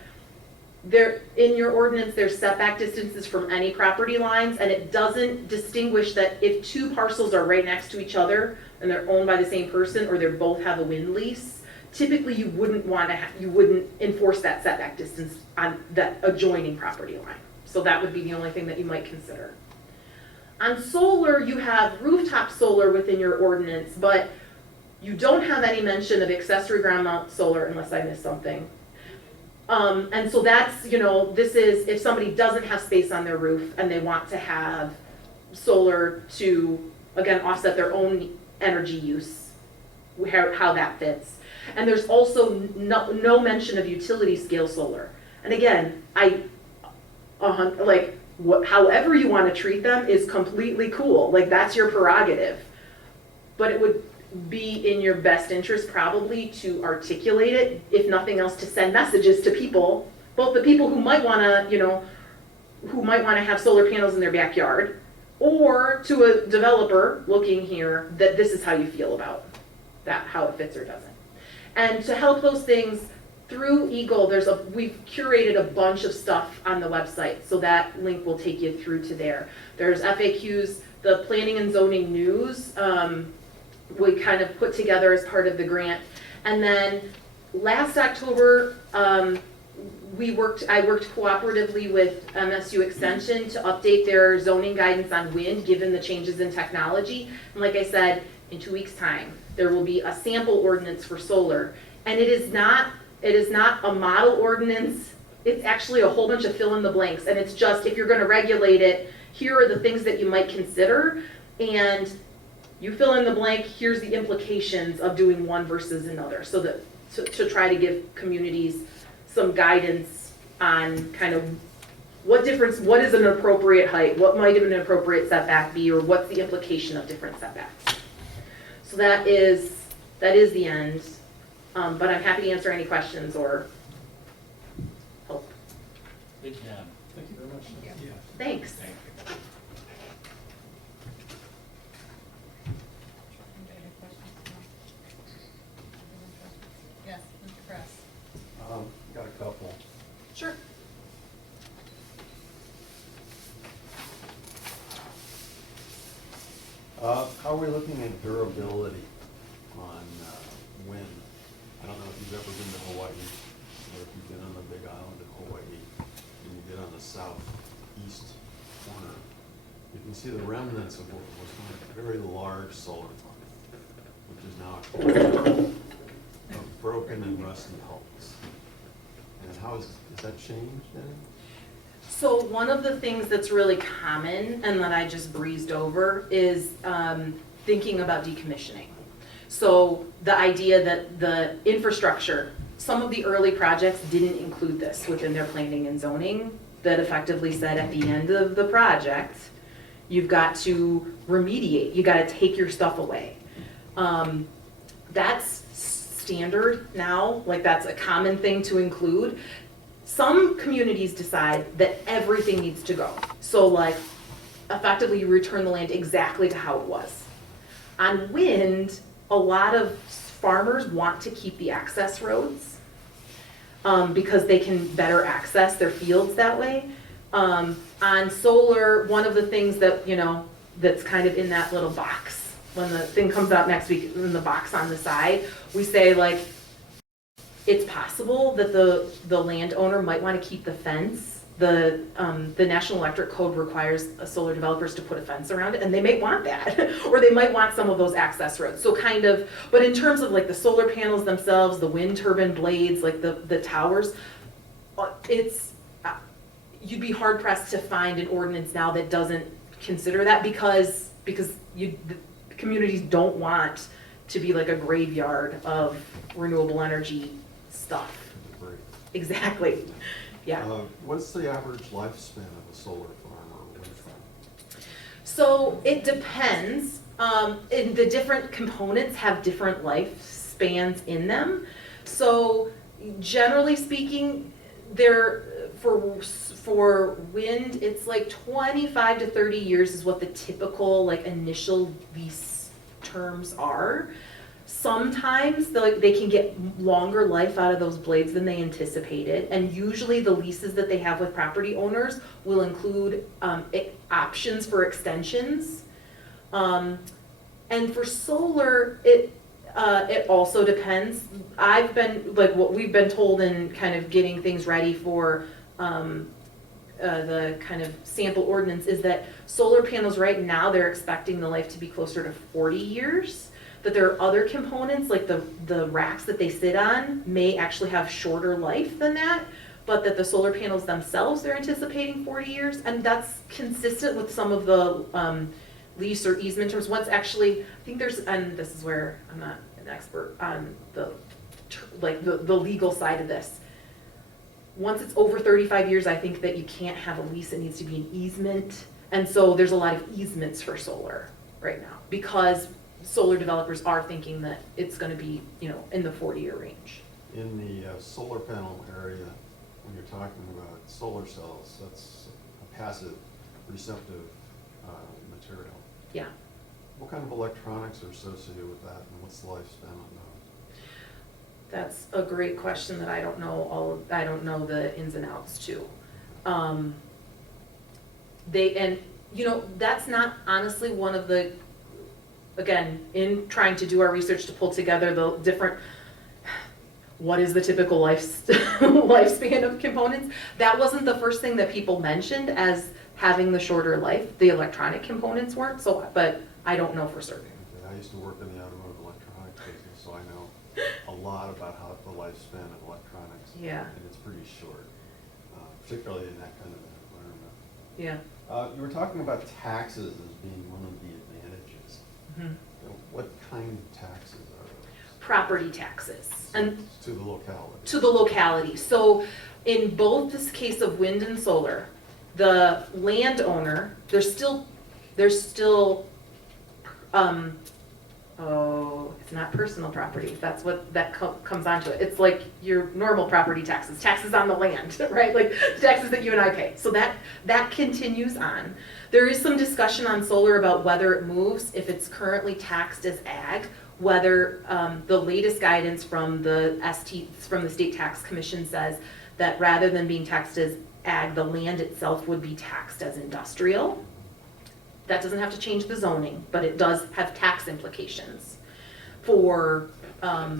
in your ordinance, there's setback distances from any property lines, and it doesn't distinguish that if two parcels are right next to each other, and they're owned by the same person, or they both have a wind lease, typically you wouldn't enforce that setback distance on that adjoining property line. So that would be the only thing that you might consider. On solar, you have rooftop solar within your ordinance, but you don't have any mention of accessory ground mount solar unless I missed something. And so that's, this is if somebody doesn't have space on their roof and they want to have solar to, again, offset their own energy use, how that fits. And there's also no mention of utility scale solar. And again, however you want to treat them is completely cool. That's your prerogative. But be in your best interest probably to articulate it, if nothing else, to send messages to people, both the people who might want to, who might want to have solar panels in their backyard, or to a developer looking here, that this is how you feel about that, how it fits or doesn't. And to help those things through Eagle, we've curated a bunch of stuff on the website, so that link will take you through to there. There's FAQs, the planning and zoning news, we kind of put together as part of the grant. And then last October, I worked cooperatively with MSU Extension to update their zoning guidance on wind, given the changes in technology. And like I said, in 2 weeks' time, there will be a sample ordinance for solar. And it is not a model ordinance. It's actually a whole bunch of fill in the blanks. And it's just, if you're gonna regulate it, here are the things that you might consider. And you fill in the blank, here's the implications of doing one versus another. So that, to try to give communities some guidance on kind of what is an appropriate height, what might an appropriate setback be, or what's the implication of different setbacks. So that is the end. But I'm happy to answer any questions or help. Good job. Thank you very much. Yeah. Thanks. Thank you. Yes, Mr. Press. Got a couple. Sure. How are we looking at durability on wind? I don't know if you've ever been to Hawaii, or if you've been on the Big Island of Hawaii, and you get on the southeast corner, you can see the remnants of what was a very large solar farm, which is now of broken and rusty hulks. And how has that changed then? So one of the things that's really common and that I just breezed over is thinking about decommissioning. So the idea that the infrastructure, some of the early projects didn't include this within their planning and zoning, that effectively said at the end of the project, you've got to remediate, you got to take your stuff away. That's standard now, like that's a common thing to include. Some communities decide that everything needs to go. So like, effectively you return the land exactly to how it was. On wind, a lot of farmers want to keep the access roads because they can better access their fields that way. On solar, one of the things that, that's kind of in that little box, when the thing comes out next week in the box on the side, we say like, it's possible that the landowner might want to keep the fence. The National Electric Code requires solar developers to put a fence around it, and they may want that, or they might want some of those access roads. So kind of, but in terms of like the solar panels themselves, the wind turbine blades, like the towers, you'd be hard pressed to find an ordinance now that doesn't consider that because the communities don't want to be like a graveyard of renewable energy stuff. Exactly. Yeah. What's the average lifespan of a solar farm or wind farm? So it depends. And the different components have different lifespans in them. So generally speaking, for wind, it's like 25 to 30 years is what the typical like initial lease terms are. Sometimes they can get longer life out of those blades than they anticipated, and usually the leases that they have with property owners will include options for extensions. And for solar, it also depends. I've been, like what we've been told in kind of getting things ready for the kind of sample ordinance is that solar panels right now, they're expecting the life to be closer to 40 years. That there are other components, like the racks that they sit on, may actually have shorter life than that, but that the solar panels themselves, they're anticipating 40 years, and that's consistent with some of the lease or easement terms. Once actually, I think there's, and this is where I'm not an expert on the legal side of this. Once it's over 35 years, I think that you can't have a lease, it needs to be an easement, and so there's a lot of easements for solar right now, because solar developers are thinking that it's gonna be, you know, in the 40-year range. In the solar panel area, when you're talking about solar cells, that's a passive receptive material. Yeah. What kind of electronics are associated with that, and what's the lifespan on those? That's a great question that I don't know I don't know the ins and outs to. And you know, that's not honestly one of the, again, in trying to do our research to pull together the different, what is the typical lifespan of components, that wasn't the first thing that people mentioned as having the shorter life. The electronic components weren't, so, but I don't know for certain. Okay, I used to work in the automotive electronics business, so I know a lot about how the lifespan of electronics. Yeah. And it's pretty short, particularly in that kind of environment. Yeah. You were talking about taxes as being one of the advantages. Mhm. What kind of taxes are those? Property taxes. And To the locality. to the locality. So in both this case of wind and solar, the landowner, there's still, it's not personal property. That's what that comes onto it. It's like your normal property taxes, taxes on the land, right? Like the taxes that you and I pay. So that continues on. There is some discussion on solar about whether it moves, if it's currently taxed as ag, whether the latest guidance from the State Tax Commission says that rather than being taxed as ag, the land itself would be taxed as industrial. That doesn't have to change the zoning, but it does have tax implications for the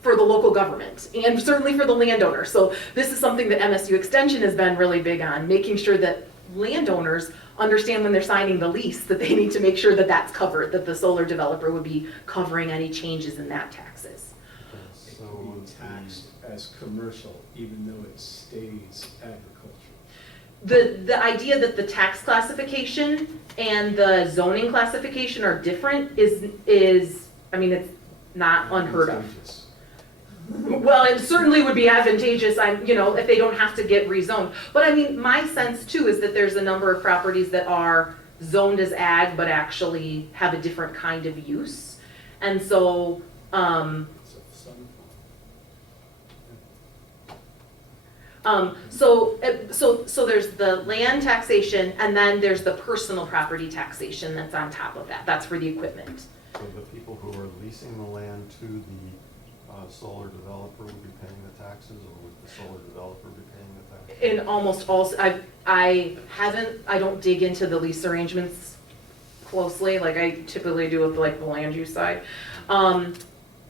for the local government and certainly for the landowner. So this is something that MSU Extension has been really big on, making sure that landowners understand when they're signing the lease that they need to make sure that that's covered, that the solar developer would be covering any changes in that taxes. It So can be taxed as commercial, even though it stays agricultural. The idea that the tax classification and the zoning classification are different is I mean, it's not unheard of. Advantageous. Well, it certainly would be advantageous, if they don't have to get rezoned. But I mean, my sense too is that there's a number of properties that are zoned as ag, but actually have a different kind of use. And so, so there's the land taxation, and then there's the personal property taxation that's on top of that. That's for the equipment. So the people who are leasing the land to the solar developer would be paying the taxes, or would the solar developer be paying the taxes? In almost all, I don't dig into the lease arrangements closely, like I typically do with like the land use side.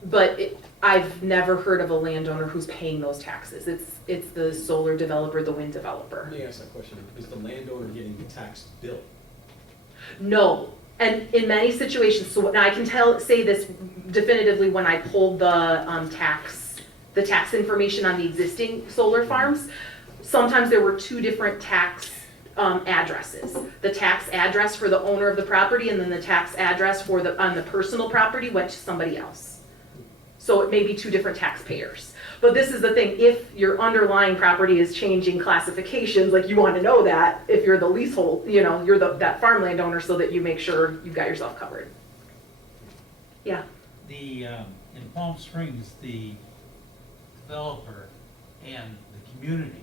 But I've never heard of a landowner who's paying those taxes. It's the solar developer, the wind developer. Let me ask that question. Is the landowner getting the tax bill? No. And in many situations, so now I can say this definitively when I pulled the tax information on the existing solar farms, sometimes there were two different tax addresses. The tax address for the owner of the property and then the tax address on the personal property went to somebody else. So it may be two different taxpayers. But this is the thing, if your underlying property is changing classifications, like you want to know that if you're the leasehold, you're that farmland owner, so that you make sure you've got yourself covered. Yeah. In Palm Springs, the developer and the community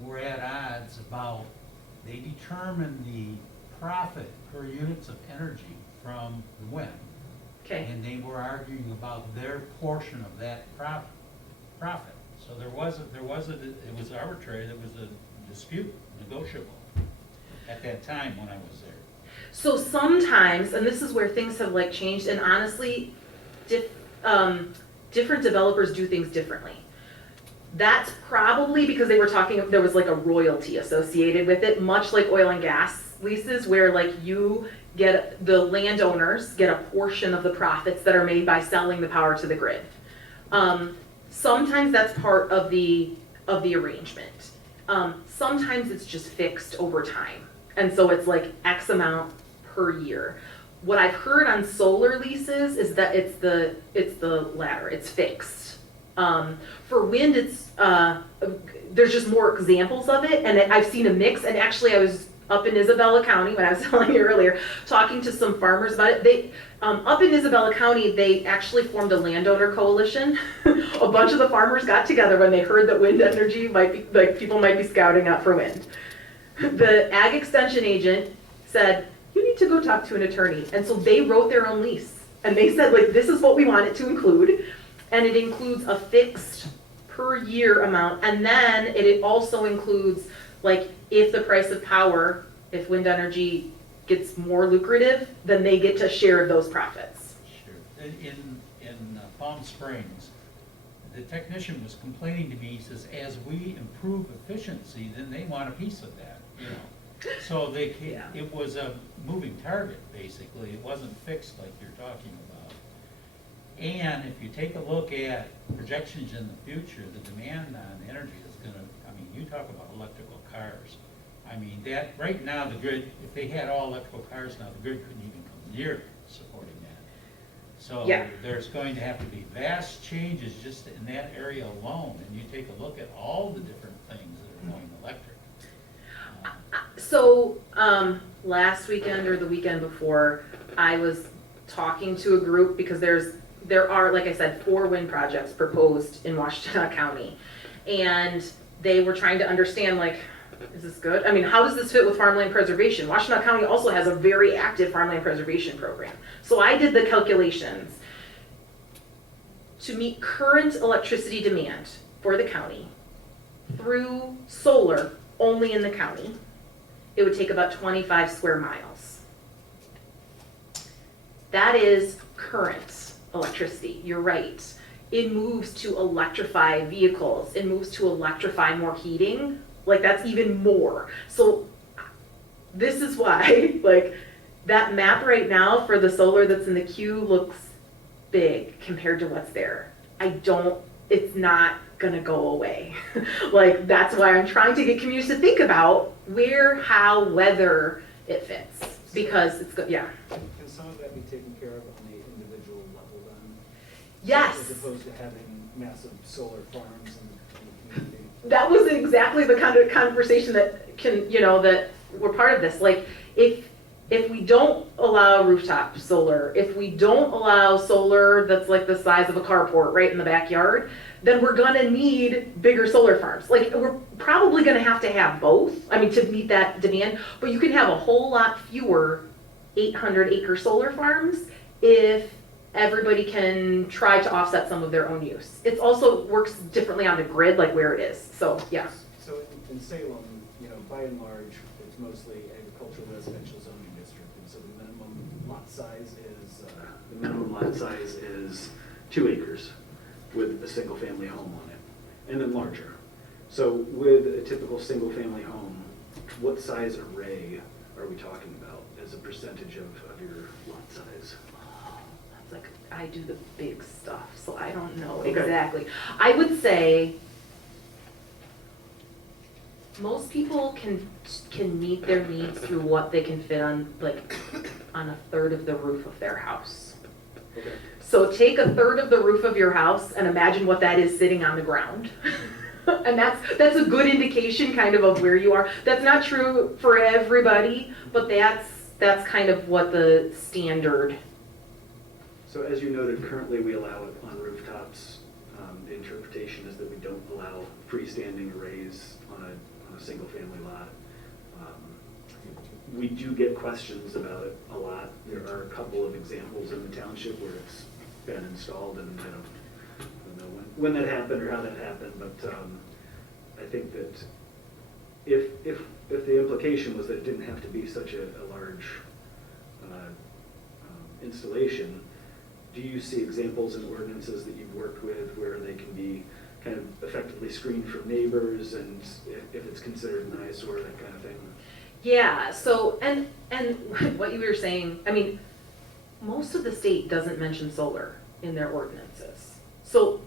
were at odds about, they determined the profit per units of energy from the wind. Okay. And they were arguing about their portion of that profit. So it was arbitrary, there was a dispute, negotiable, at that time when I was there. So sometimes, and this is where things have like changed, and honestly, different developers do things differently. That's probably because they were talking, there was like a royalty associated with it, much like oil and gas leases, where like the landowners get a portion of the profits that are made by selling the power to the grid. Sometimes that's part of the arrangement. Sometimes it's just fixed over time. And so it's like X amount per year. What I've heard on solar leases is that it's the latter, it's fixed. For wind, there's just more examples of it, and I've seen a mix, and actually I was up in Isabella County, when I was telling you earlier, talking to some farmers about it. They, up in Isabella County, they actually formed a landowner coalition. A bunch of the farmers got together when they heard that wind energy might be, like, people might be scouting out for wind. The ag extension agent said, you need to go talk to an attorney. And so they wrote their own lease. And they said, like, this is what we want it to include. And it includes a fixed per year amount. And then it also includes, like, if the price of power, if wind energy gets more lucrative, then they get to share those profits. Sure. In Palm Springs, the technician was complaining to me, he says, as we improve efficiency, then they want a piece of that, you know. So they, Yeah. it was a moving target, basically. It wasn't fixed like you're talking about. And if you take a look at projections in the future, the demand on energy is gonna, I mean, you talk about electrical cars. I mean, that, right now, the grid, if they had all electrical cars now, the grid couldn't even come near supporting that. So Yeah. there's going to have to be vast changes just in that area alone. And you take a look at all the different things that are going electric. So, last weekend or the weekend before, I was talking to a group because there are, like I said, 4 wind projects proposed in Washtenaw County. And they were trying to understand, like, is this good? I mean, how does this fit with farmland preservation? Washtenaw County also has a very active farmland preservation program. So I did the calculations. To meet current electricity demand for the county through solar only in the county, it would take about 25 square miles. That is current electricity, you're right. It moves to electrify vehicles, it moves to electrify more heating, like that's even more. So this is why, like, that map right now for the solar that's in the queue looks big compared to what's there. It's not gonna go away. Like, that's why I'm trying to get communities to think about where, how, whether it fits. Because it's good, yeah. Can some of that be taken care of on the individual level then? Yes. As opposed to having massive solar farms in the community? That was exactly the kind of conversation that that we're part of this. Like, if we don't allow rooftop solar, if we don't allow solar that's like the size of a carport right in the backyard, then we're gonna need bigger solar farms. Like, we're probably gonna have to have both, I mean, to meet that demand, but you can have a whole lot fewer 800-acre solar farms if everybody can try to offset some of their own use. It also works differently on the grid, like where it is, so, yeah. So in Salem, by and large, it's mostly agricultural residential zoning district, and so the minimum lot size is 2 acres with a single family home on it, and then larger. So with a typical single family home, what size array are we talking about as a percentage of your lot size? That's like, I do the big stuff, so I don't know Okay. exactly. I would say most people can meet their needs through what they can fit on, like, on a third of the roof of their house. Okay. So take a third of the roof of your house and imagine what that is sitting on the ground. And that's a good indication kind of where you are. That's not true for everybody, but that's kind of what the standard. So as you noted, currently we allow it on rooftops. The interpretation is that we don't allow freestanding arrays on a single family lot. We do get questions about it a lot. There are a couple of examples in the township where it's been installed, and I don't know when that happened or how that happened, but I think that if the implication was that it didn't have to be such a large installation, do you see examples in ordinances that you've worked with where they can be kind of effectively screened from neighbors, and if it's considered an eyesore, that kind of thing? Yeah, so, and what you were saying, I mean, most of the state doesn't mention solar in their ordinances. So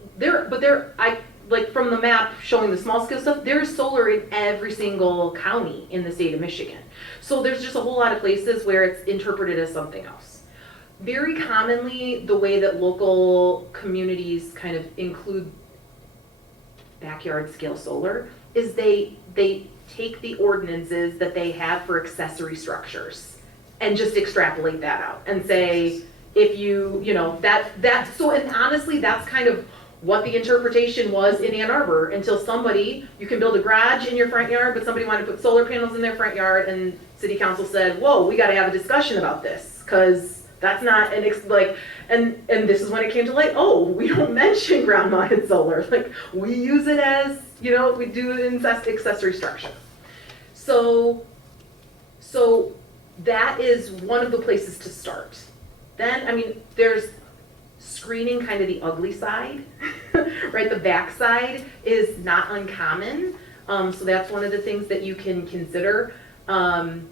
like from the map showing the small scale stuff, there's solar in every single county in the state of Michigan. So there's just a whole lot of places where it's interpreted as something else. Very commonly, the way that local communities kind of include backyard scale solar is they take the ordinances that they have for accessory structures and just extrapolate that out and say, if you know, so, and honestly, that's kind of what the interpretation was in Ann Arbor until you can build a garage in your front yard, but somebody wanted to put solar panels in their front yard, and city council said, whoa, we gotta have a discussion about this, because that's not and this is when it came to light, oh, we don't mention ground mounted solar, like, we use it as, you know, we do it in accessory structure. So that is one of the places to start. Then, I mean, there's screening kind of the ugly side, right? The back side is not uncommon. So that's one of the things that you can consider. I'm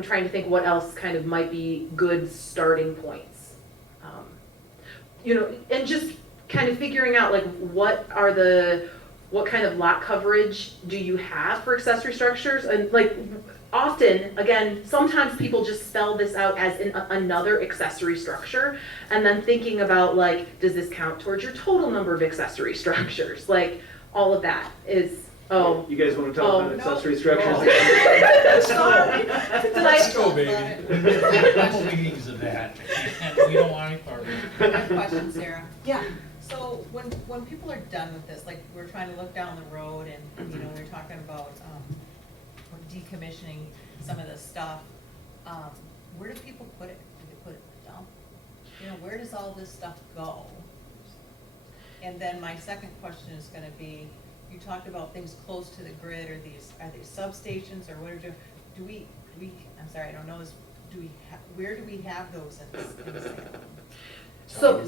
trying to think what else kind of might be good starting points. You know, and just kind of figuring out like what kind of lot coverage do you have for accessory structures? And like, often, again, sometimes people just spell this out as another accessory structure, and then thinking about like, does this count towards your total number of accessory structures? Like, all of that is, oh. You guys want to talk about accessory structures? Sorry. Let's go, baby. A couple meetings of that, and we don't want any part of it. I have a question, Sarah. Yeah. So when people are done with this, like we're trying to look down the road and, you know, we're talking about decommissioning some of this stuff, where do people put it? Do they put it in the dump? You know, where does all this stuff go? And then my second question is gonna be, you talked about things close to the grid, are they substations or what are do we, I'm sorry, I don't know this, where do we have those in Salem? So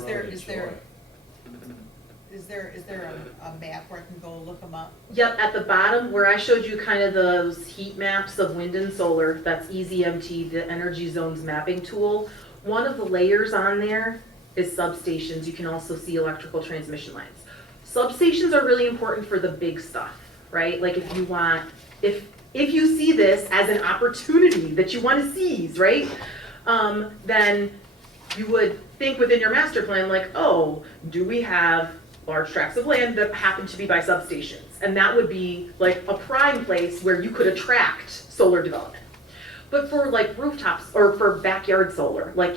Is there a map where I can go look them up? Yep, at the bottom where I showed you kind of those heat maps of wind and solar, that's EZMT, the Energy Zones Mapping Tool. One of the layers on there is substations. You can also see electrical transmission lines. Substations are really important for the big stuff, right? Like if you see this as an opportunity that you want to seize, right? Then you would think within your master plan, like, oh, do we have large tracts of land that happen to be by substations? And that would be like a prime place where you could attract solar development. But for like rooftops or for backyard solar, like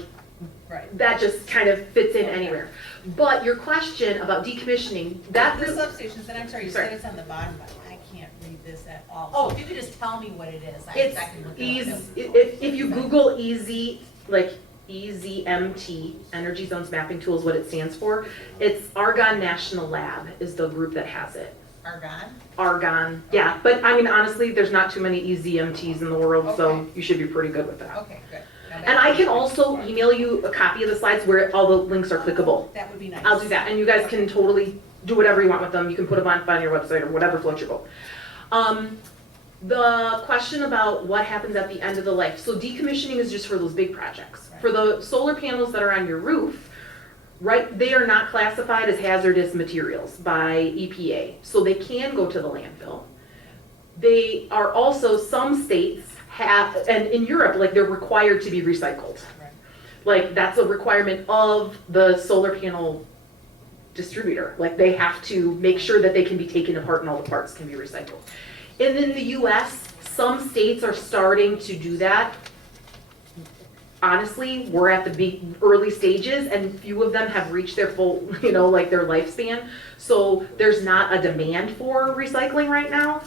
Right. that just kind of fits in anywhere. But your question about decommissioning, that The substations, and I'm sorry, you Sorry. said it's on the bottom, but I can't read this at all. Oh. So if you could just tell me what it is, I it's can look easy. it up. If you Google EZMT, Energy Zones Mapping Tool is what it stands for. It's Argonne National Lab is the group that has it. Argonne? Argonne, yeah. But I mean, honestly, there's not too many EZMTs in the world, so Okay. you should be pretty good with that. Okay, good. Now And I can also email you a copy of the slides where all the links are clickable. That would be nice. I'll do that, and you guys can totally do whatever you want with them. You can put them on your website or whatever floats your boat. The question about what happens at the end of the life. So decommissioning is just for those big projects. Right. For the solar panels that are on your roof, right, they are not classified as hazardous materials by EPA, so they can go to the landfill. They are also, some states have, and in Europe, like they're required to be recycled. Right. Like that's a requirement of the solar panel distributor. Like they have to make sure that they can be taken apart and all the parts can be recycled. And in the US, some states are starting to do that. Honestly, we're at the big early stages and few of them have reached their full, you know, like their lifespan. So there's not a demand for recycling right now.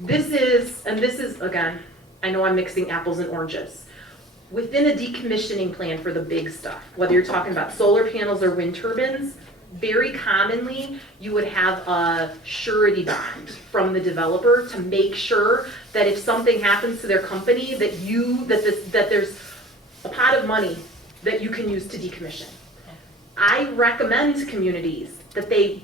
This is, again, I know I'm mixing apples and oranges. Within a decommissioning plan for the big stuff, whether you're talking about solar panels or wind turbines, very commonly you would have a surety bond from the developer to make sure that if something happens to their company, that there's a pot of money that you can use to decommission. I recommend to communities that they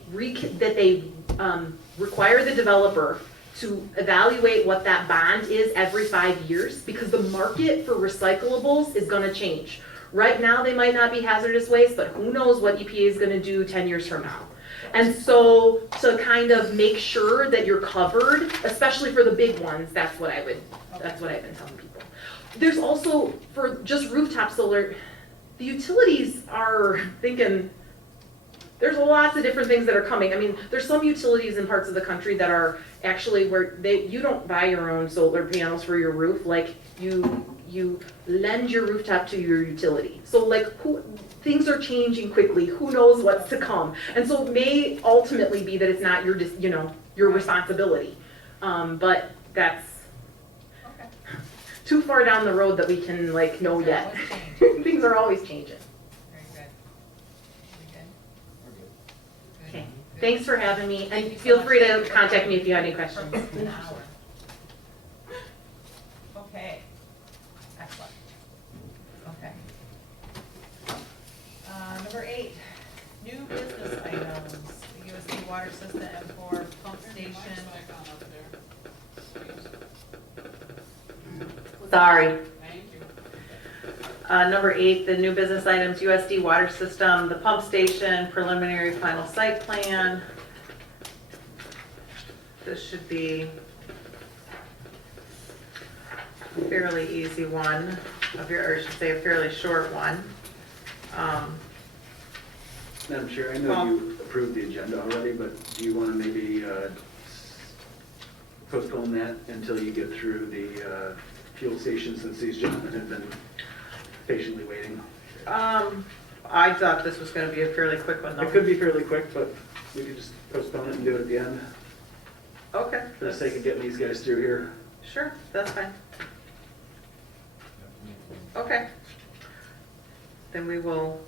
require the developer to evaluate what that bond is every 5 years, because the market for recyclables is going to change. Right now they might not be hazardous waste, but who knows what EPA is going to do 10 years from now. And so to kind of make sure that you're covered, especially for the big ones, that's what I've been telling people. There's also, for just rooftop solar, the utilities are thinking, there's lots of different things that are coming. I mean, there's some utilities in parts of the country that are actually where you don't buy your own solar panels for your roof, like you lend your rooftop to your utility. So like things are changing quickly, who knows what's to come. And so it may ultimately be that it's not your, your responsibility. But that's Okay. too far down the road that we can like know Things are yet. always changing. Things are always changing. Very good. Very good. Good. Okay, Good. thanks for having me, Thank and you so feel much. free to contact me if you have any questions. For an hour. Okay. Excellent. Okay. Number 8, new business items, the USD water system for pump station. Sorry. Number 8, the new business items, USD water system, the pump station, preliminary final site plan. This should be a fairly easy one, or I should say a fairly short one. Madam Chair, I know you approved the agenda already, but do you want to maybe postpone that until you get through the fuel station, since these gentlemen have been patiently waiting? I thought this was going to be a fairly quick one, though. It could be fairly quick, but we could just postpone it and do it at the end, Okay. for the sake of getting these guys through here. Sure, that's fine. Okay. Then we will,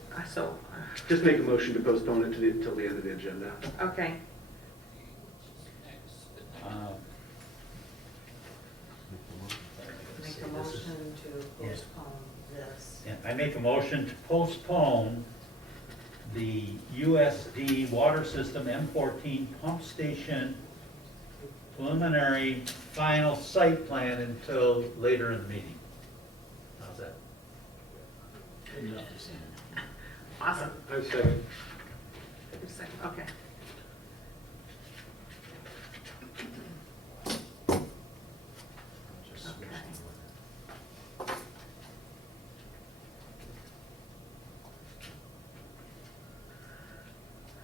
Just make a motion to postpone it till the end of the agenda. okay. Make a motion to postpone this. Yeah, I make a motion to postpone the USD water system M14 pump station preliminary final site plan until later in the meeting. How's that? Awesome. I second. Okay.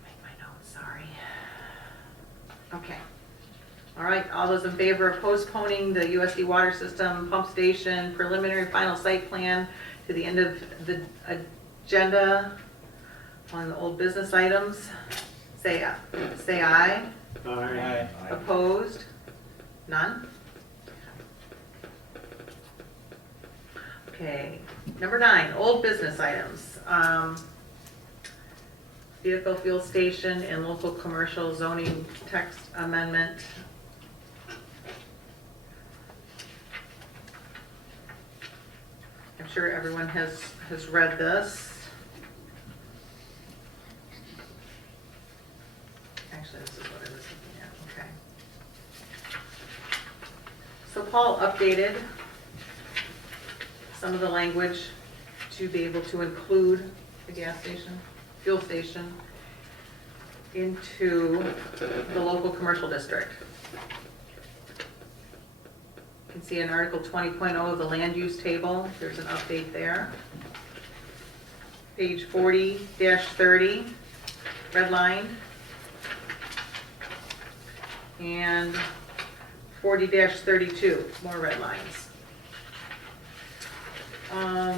Make my notes, sorry. Okay. All right, all those in favor of postponing the USD water system pump station preliminary final site plan to the end of the agenda on the old business items, say aye. Aye. Opposed? None? Okay, number 9, old business items. Vehicle fuel station and local commercial zoning text amendment. I'm sure everyone has read this. Actually, this is what I was looking at, okay. So Paul updated some of the language to be able to include the gas station, fuel station, into the local commercial district. You can see in Article 20.0 of the land use table, there's an update there. Page 40-30, red line. And 40-32, more red lines. I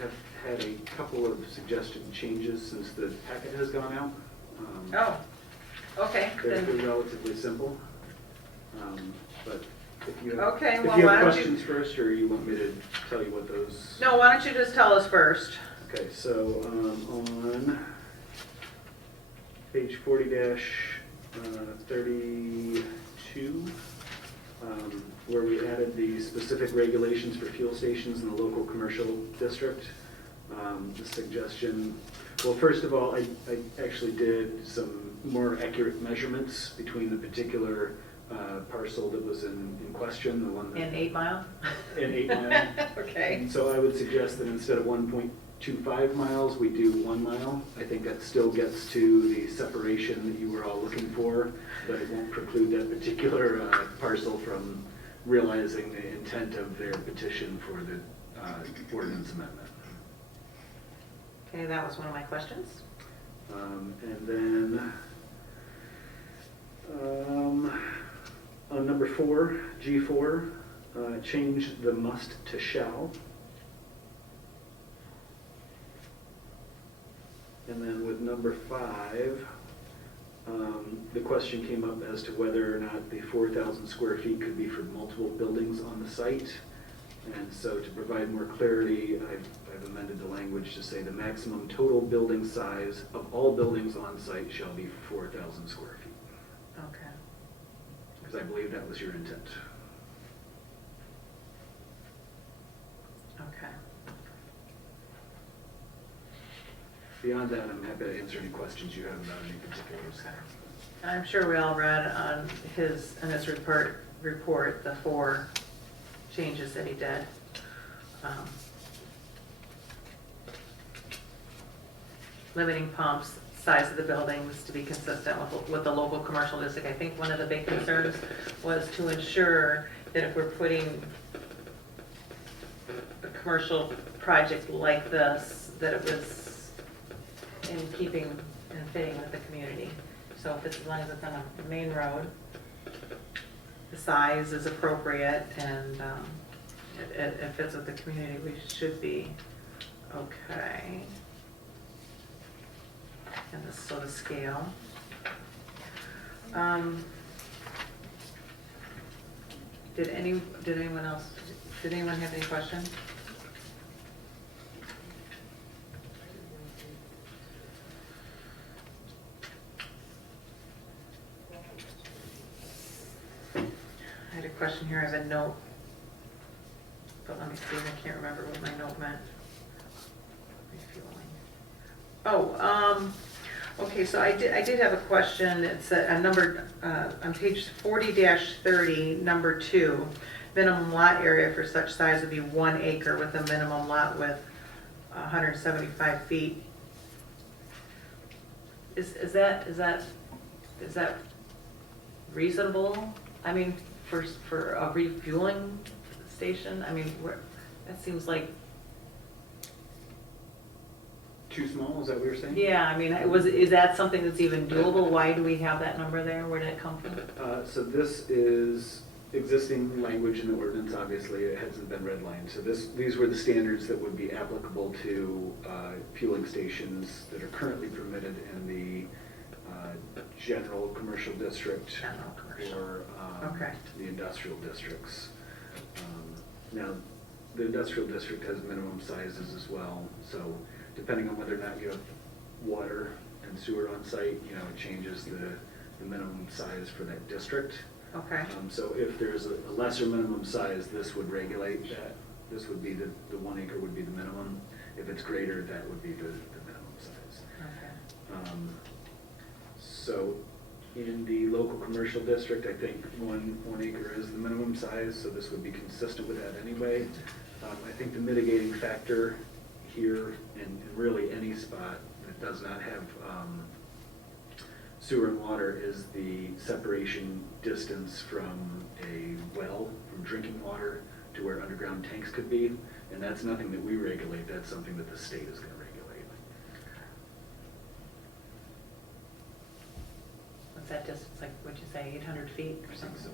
have had a couple of suggested changes since the packet has gone out. Oh, okay. They're Then, relatively simple. But if you have, Okay, if well, you why have don't you- questions first, or you want me to tell you what those? no, why don't you just tell us first? Okay, so on page 40-32, where we added the specific regulations for fuel stations in the local commercial district, the suggestion, well, first of all, I actually did some more accurate measurements between the particular parcel that was in question, the one that. In 8 Mile? In 8 Mile. Okay. And so I would suggest that instead of 1.25 miles, we do 1 mile. I think that still gets to the separation that you were all looking for, but it won't preclude that particular parcel from realizing the intent of their petition for the ordinance amendment. Okay, that was one of my questions. And then, on number 4, G4, change the must to shall. And then with number 5, the question came up as to whether or not the 4,000 square feet could be for multiple buildings on the site. And so to provide more clarity, I've amended the language to say the maximum total building size of all buildings on site shall be 4,000 square feet. Okay. Because I believe that was your intent. Okay. Beyond that, I'm happy to answer any questions you have about any particulars. I'm sure we all read on in his report, the 4 changes that he did. Limiting pumps, size of the buildings to be consistent with the local commercial district. I think one of the big concerns was to ensure that if we're putting a commercial project like this, that it was in keeping and fitting with the community. So if it's, as long as it's on a main road, the size is appropriate and it fits with the community, we should be okay. And this, so the scale. Did anyone have any questions? I had a question here, I have a note, but let me see, I can't remember what my note meant. Refueling. Oh, okay, so I did have a question. It's a number, on page 40-30, number 2. Minimum lot area for such size would be 1 acre with a minimum lot width 175 feet. Is that reasonable? I mean, for a refueling station? I mean, that seems like. Too small, is that what you're saying? Yeah, I mean, is that something that's even doable? Why do we have that number there? Where did it come from? So this is existing language in the ordinance, obviously, it hasn't been redlined. So these were the standards that would be applicable to fueling stations that are currently permitted in the general commercial district. General commercial. Or Okay. the industrial districts. Now, the industrial district has minimum sizes as well, so depending on whether or not you have water and sewer on site, it changes the minimum size for that district. Okay. So if there's a lesser minimum size, this would regulate that. This would be the 1 acre would be the minimum. If it's greater, that would be the minimum size. Okay. So in the local commercial district, I think 1 acre is the minimum size, so this would be consistent with that anyway. I think the mitigating factor here, and really any spot that does not have sewer and water, is the separation distance from a well, from drinking water to where underground tanks could be. And that's nothing that we regulate, that's something that the state is going to regulate. What's that distance, like, what'd you say, 800 feet or something?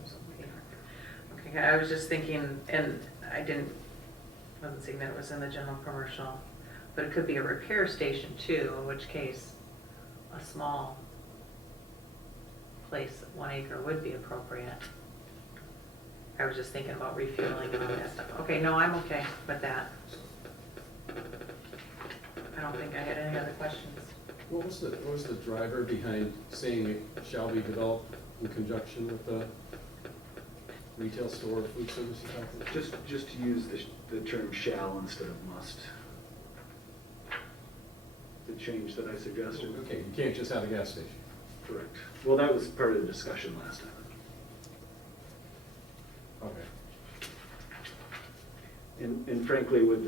Okay, I was just thinking, and I wasn't seeing that it was in the general commercial, but it could be a repair station too, in which case a small place, 1 acre would be appropriate. I was just thinking about refueling and all that stuff. Okay, no, I'm okay with that. I don't think I had any other questions. What was the driver behind saying it shall be developed in conjunction with the retail store, food services outlet? Just to use the term shall instead of must. The change that I suggested. Okay, you can't just have a gas station. Correct. Well, that was part of the discussion last time. Okay. And frankly, with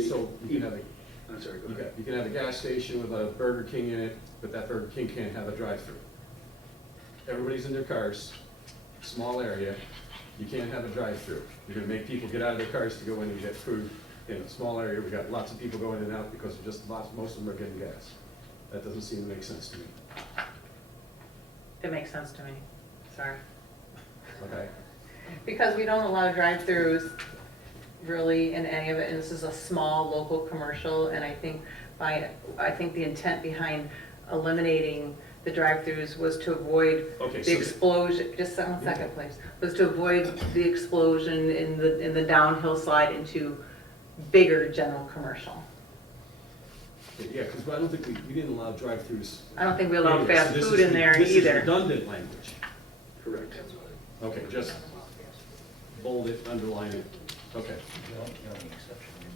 So you can have a, I'm sorry, go ahead. you can have a gas station with a Burger King in it, but that Burger King can't have a drive-through. Everybody's in their cars, small area, you can't have a drive-through. You're gonna make people get out of their cars to go in and get food in a small area, we got lots of people going in and out because of just most of them are getting gas. That doesn't seem to make sense to me, It makes sense to me, sorry. okay? Because we don't allow drive-throughs really in any of it, and this is a small local commercial, and I think the intent behind eliminating the drive-throughs was to avoid Okay, the so- explosion, just one second, please, was to avoid the explosion in the downhill slide into bigger general commercial. Yeah, because I don't think we didn't allow drive-throughs. I don't think we allow anyway, so fast this food is- in there This is either. redundant language. Correct. Okay, just bold it, underline it, okay.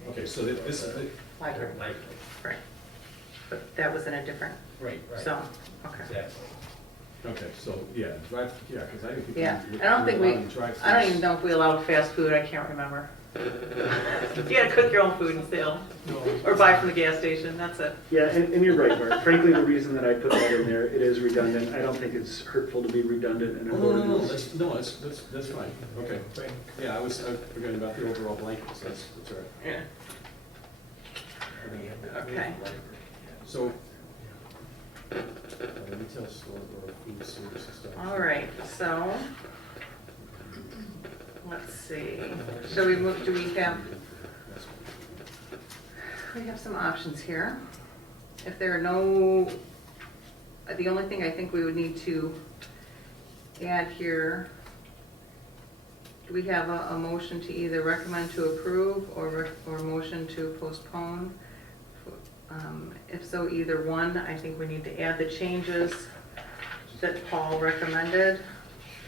Okay, so this is, Library, right. But that was in a different, Right, so, okay. Exactly. okay, so, yeah, because I didn't think. Yeah, we I don't think we, allowed drive-throughs. I don't even know if we allowed fast food, I can't remember. You gotta cook your own food and still, or buy from the gas station, that's it. Yeah, and you're right, Mark. Frankly, the reason that I put that in there, it is redundant. I don't think it's hurtful to be redundant in an ordinance. That's fine, okay. Yeah, I was forgetting about the overall blankets, that's all right. Yeah. Okay. So, retail store or food service establishment. All right, so, let's see, shall we move, we have some options here. If there are no, the only thing I think we would need to add here, do we have a motion to either recommend to approve or motion to postpone? If so, either one, I think we need to add the changes that Paul recommended,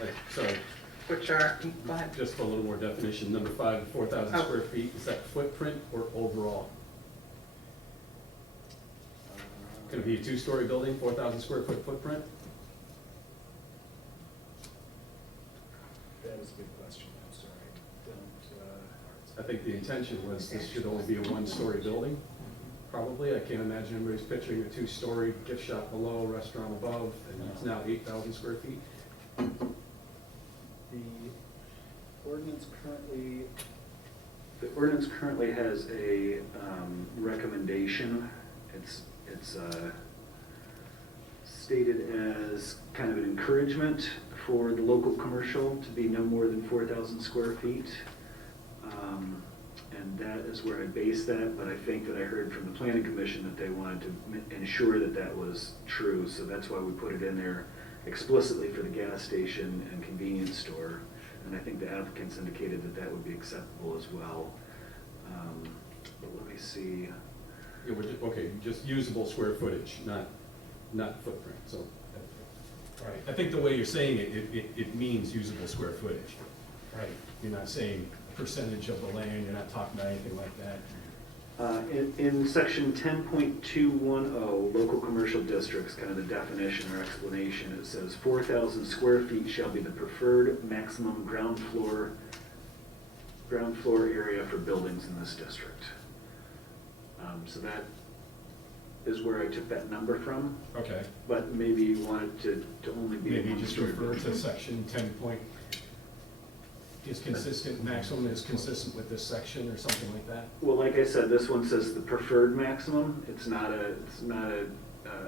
Right, sorry, which are, go ahead. just for a little more definition, number 5, 4,000 Oh. square feet, is that footprint or overall? Going to be a 2-story building, 4,000 square foot footprint? That is a good question. I'm sorry. I think the intention was this should only be a 1-story building, probably. I can't imagine anybody's picturing a 2-story gift shop below, restaurant above, and it's now 8,000 square feet. The ordinance currently has a recommendation. It's stated as kind of an encouragement for the local commercial to be no more than 4,000 square feet. And that is where I base that, but I think that I heard from the planning commission that they wanted to ensure that that was true, so that's why we put it in there explicitly for the gas station and convenience store. And I think the applicants indicated that that would be acceptable as well. But let me see. Yeah, okay, just usable square footage, not footprint, so. Right. I think the way you're saying it means usable square footage. Right. You're not saying percentage of the land, you're not talking about anything like that. In section 10.210, local commercial districts, kind of the definition or explanation, it says 4,000 square feet shall be the preferred maximum ground floor area for buildings in this district. So that is where I took that number from, Okay, but maybe you wanted to only be. maybe one just story refer building. to section 10 point, is consistent, maximum is consistent with this section or something like that? Well, like I said, this one says the preferred maximum. It's not a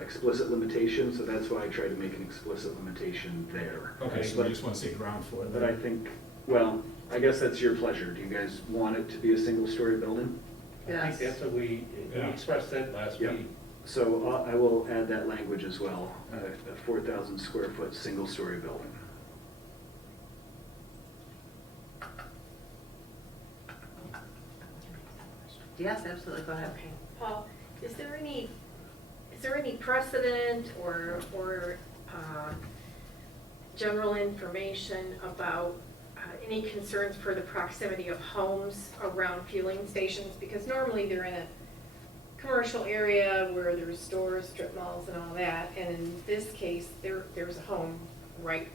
explicit limitation, so that's why I tried to make an explicit limitation there. Okay, so we just want to say ground floor. But I think, well, I guess that's your pleasure. Do you guys want it to be a single-story building? I Yes. think that's what we expressed that last Yeah. week. So I will add that language as well, a 4,000 square foot single-story building. Yes, absolutely, go ahead. Okay, Paul, is there any precedent or general information about any concerns for the proximity of homes around fueling stations? Because normally they're in a commercial area where there's stores, strip malls and all that, and in this case, there's a home right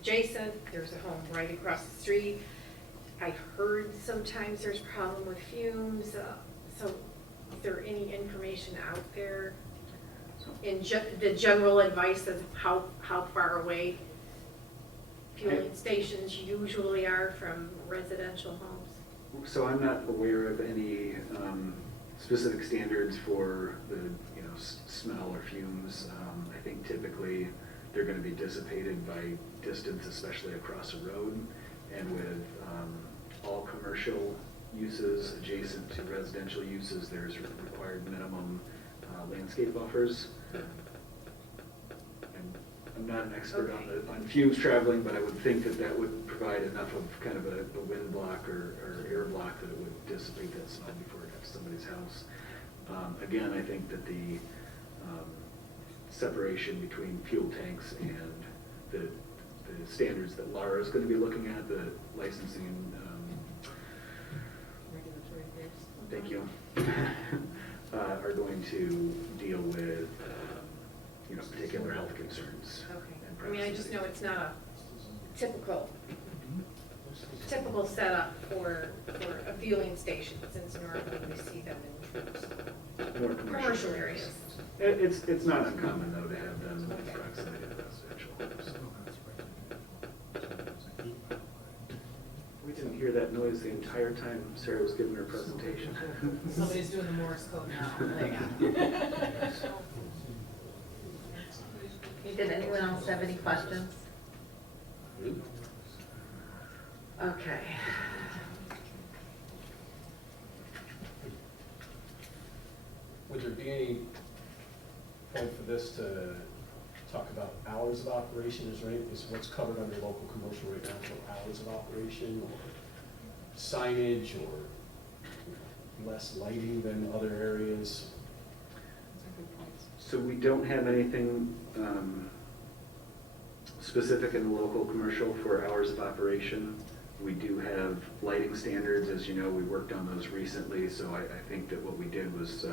adjacent, there's a home right across the street. I've heard sometimes there's a problem with fumes, so is there any information out there in the general advice of how far away fueling stations usually are from residential homes? So I'm not aware of any specific standards for the, smell or fumes. I think typically they're gonna be dissipated by distance, especially across a road. And with all commercial uses adjacent to residential uses, there's required minimum landscape buffers. I'm not an expert on fumes traveling, but I would think that that would provide enough of kind of a wind block or air block that it would dissipate that smell before it got to somebody's house. Again, I think that the separation between fuel tanks and the standards that Laura is going to be looking at, the licensing, Regulatory affairs. thank you, are going to deal with, particular health concerns. Okay. and I mean, I just proximity. know it's not a typical setup for a fueling station, since normally we see them in More commercial areas. It's not uncommon, though, to have them in proximity to residential. We didn't hear that noise the entire time Sarah was giving her presentation. Somebody's doing the Morse code now. Hang on. Did anyone else have any questions? Okay. Would there be any point for this to talk about hours of operation? Is there any, is what's covered under local commercial right now for hours of operation, or signage, or less lighting than other areas? So we don't have anything specific in the local commercial for hours of operation. We do have lighting standards, as you know, we worked on those recently, so I think that what we did was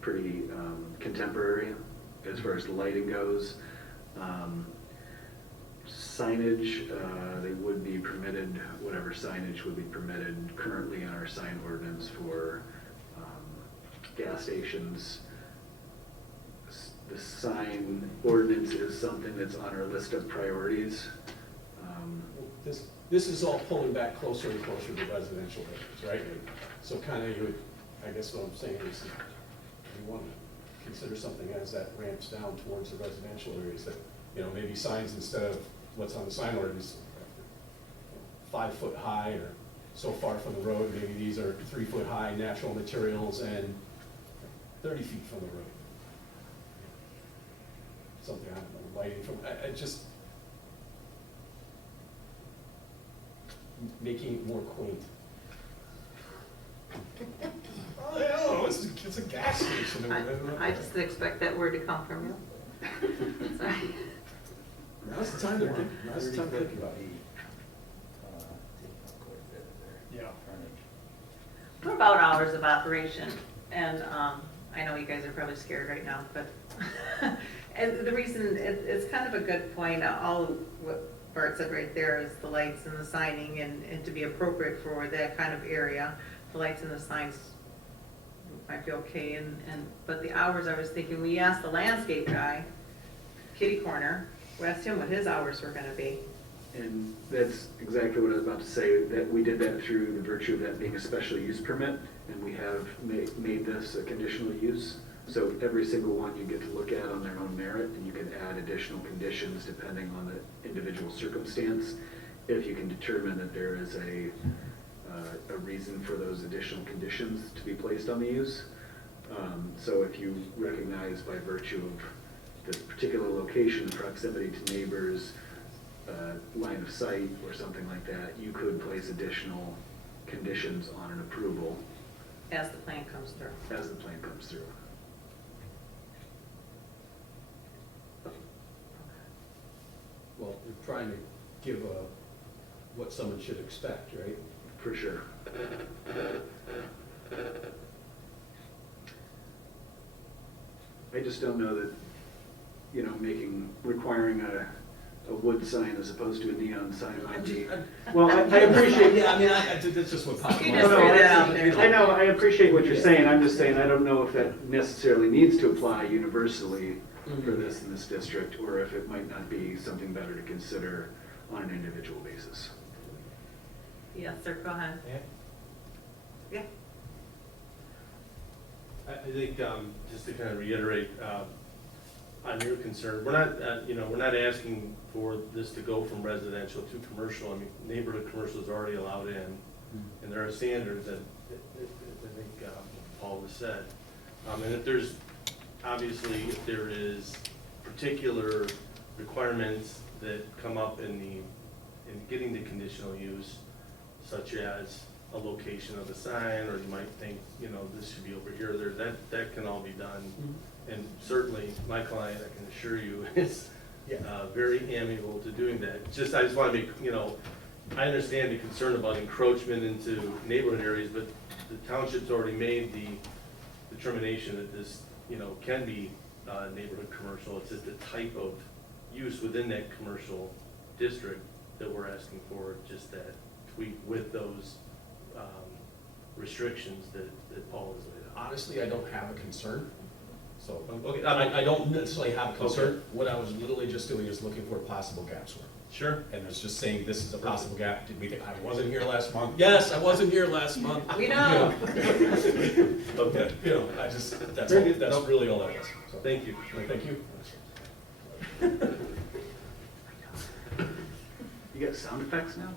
pretty contemporary as far as the lighting goes. Signage, they would be permitted, whatever signage would be permitted currently in our sign ordinance for gas stations. The sign ordinance is something that's on our list of priorities. This is all pulling back closer and closer to residential areas, right? So kind of you would, I guess what I'm saying is, you want to consider something as that ramps down towards the residential areas, that, maybe signs instead of what's on the sign ordinance, 5 foot high or so far from the road, maybe these are 3 foot high natural materials and 30 feet from the road. Something, I don't know, lighting from, I just, making it more quaint. Oh, hell, it's a gas station. I just didn't expect that word to come from you. Sorry. Now's the time to think, now's the time to think about it. Yeah. What about hours of operation? And I know you guys are probably scared right now, but and the reason, it's kind of a good point. All of what Bart said right there is the lights and the signing, and to be appropriate for that kind of area, the lights and the signs might be okay. But the hours, I was thinking, we asked the landscape guy, kitty corner, we asked him what his hours were gonna be. And that's exactly what I was about to say, that we did that through the virtue of that being a special use permit, and we have made this a conditional use. So every single one you get to look at on their own merit, and you can add additional conditions depending on the individual circumstance, if you can determine that there is a reason for those additional conditions to be placed on the use. So if you recognize by virtue of this particular location, proximity to neighbors, line of sight or something like that, you could place additional conditions on an approval As the plan comes through. as the plan comes through. Well, we're trying to give what someone should expect, right? For sure. I just don't know that, requiring a wood sign as opposed to a neon sign might be. Well, I appreciate. Yeah, I mean, that's just what popped in my You just head. threw that out there. I know, I appreciate what you're saying. I'm just saying, I don't know if that necessarily needs to apply universally for this in this district, or if it might not be something better to consider on an individual basis. Yes, sir, go ahead. Yeah. I think, just to kind of reiterate, on your concern, we're not, we're not asking for this to go from residential to commercial. I mean, neighborhood commercial is already allowed in, and there are standards that I think Paul has said. And if there's, obviously, if there is particular requirements that come up in getting the conditional use, such as a location of the sign, or you might think, this should be over here or there, that can all be done. And certainly, my client, I can assure you, is very amenable to doing that. I just want to make, I understand the concern about encroachment into neighborhood areas, but the township's already made the determination that this, can be neighborhood commercial. It's just the type of use within that commercial district that we're asking for, just that tweak with those restrictions that Paul has laid out. Honestly, I don't have a concern. So, Okay, I don't necessarily have a concern. Okay. What I was literally just doing is looking for possible gaps where. Sure. And it's just saying this is a possible gap. Did we think I wasn't here last month? Yes, I wasn't here last month. We know. Okay, that's really all that is. So, Thank you. Thank you. You got sound effects now?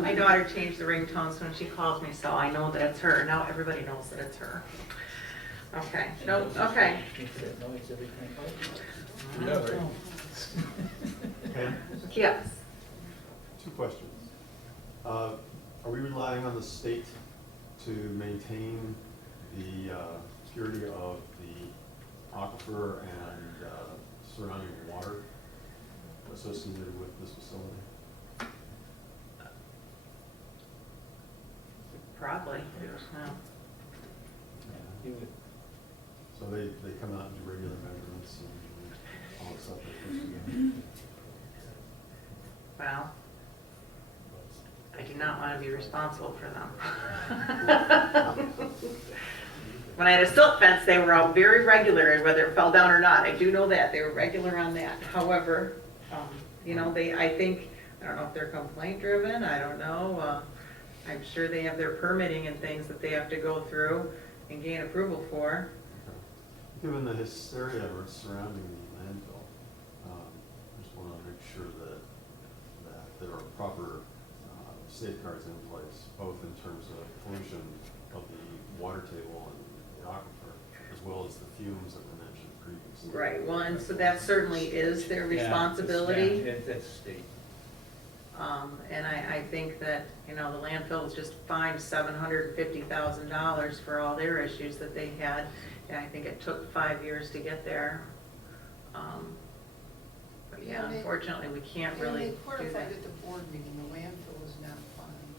My daughter changed the ringtones when she calls me, so I know that it's her. Now everybody knows that it's her. Okay, no, okay. Yeah, right. Pam, Yes. 2 questions. Are we relying on the state to maintain the purity of the aquifer and surrounding water associated with this facility? Probably. Yeah. So they come out and do regular measurements and all the stuff they're supposed to do? Well, I do not want to be responsible for them. When I had a silt fence, they were all very regular, whether it fell down or not. I do know that. They were regular on that. However, I think, I don't know if they're complaint driven, I don't know. I'm sure they have their permitting and things that they have to go through and gain approval for. Given the hysteria surrounding the landfill, I just want to make sure that there are proper safeguards in place, both in terms of pollution of the water table and the aquifer, as well as the fumes that were mentioned previously. Right, well, and so that certainly is their responsibility. That's state. And I think that, the landfill was just fined $750,000 for all their issues that they had. And I think it took 5 years to get there. But yeah, unfortunately, we can't really They do clarified that. at the board meeting, the landfill is not fined.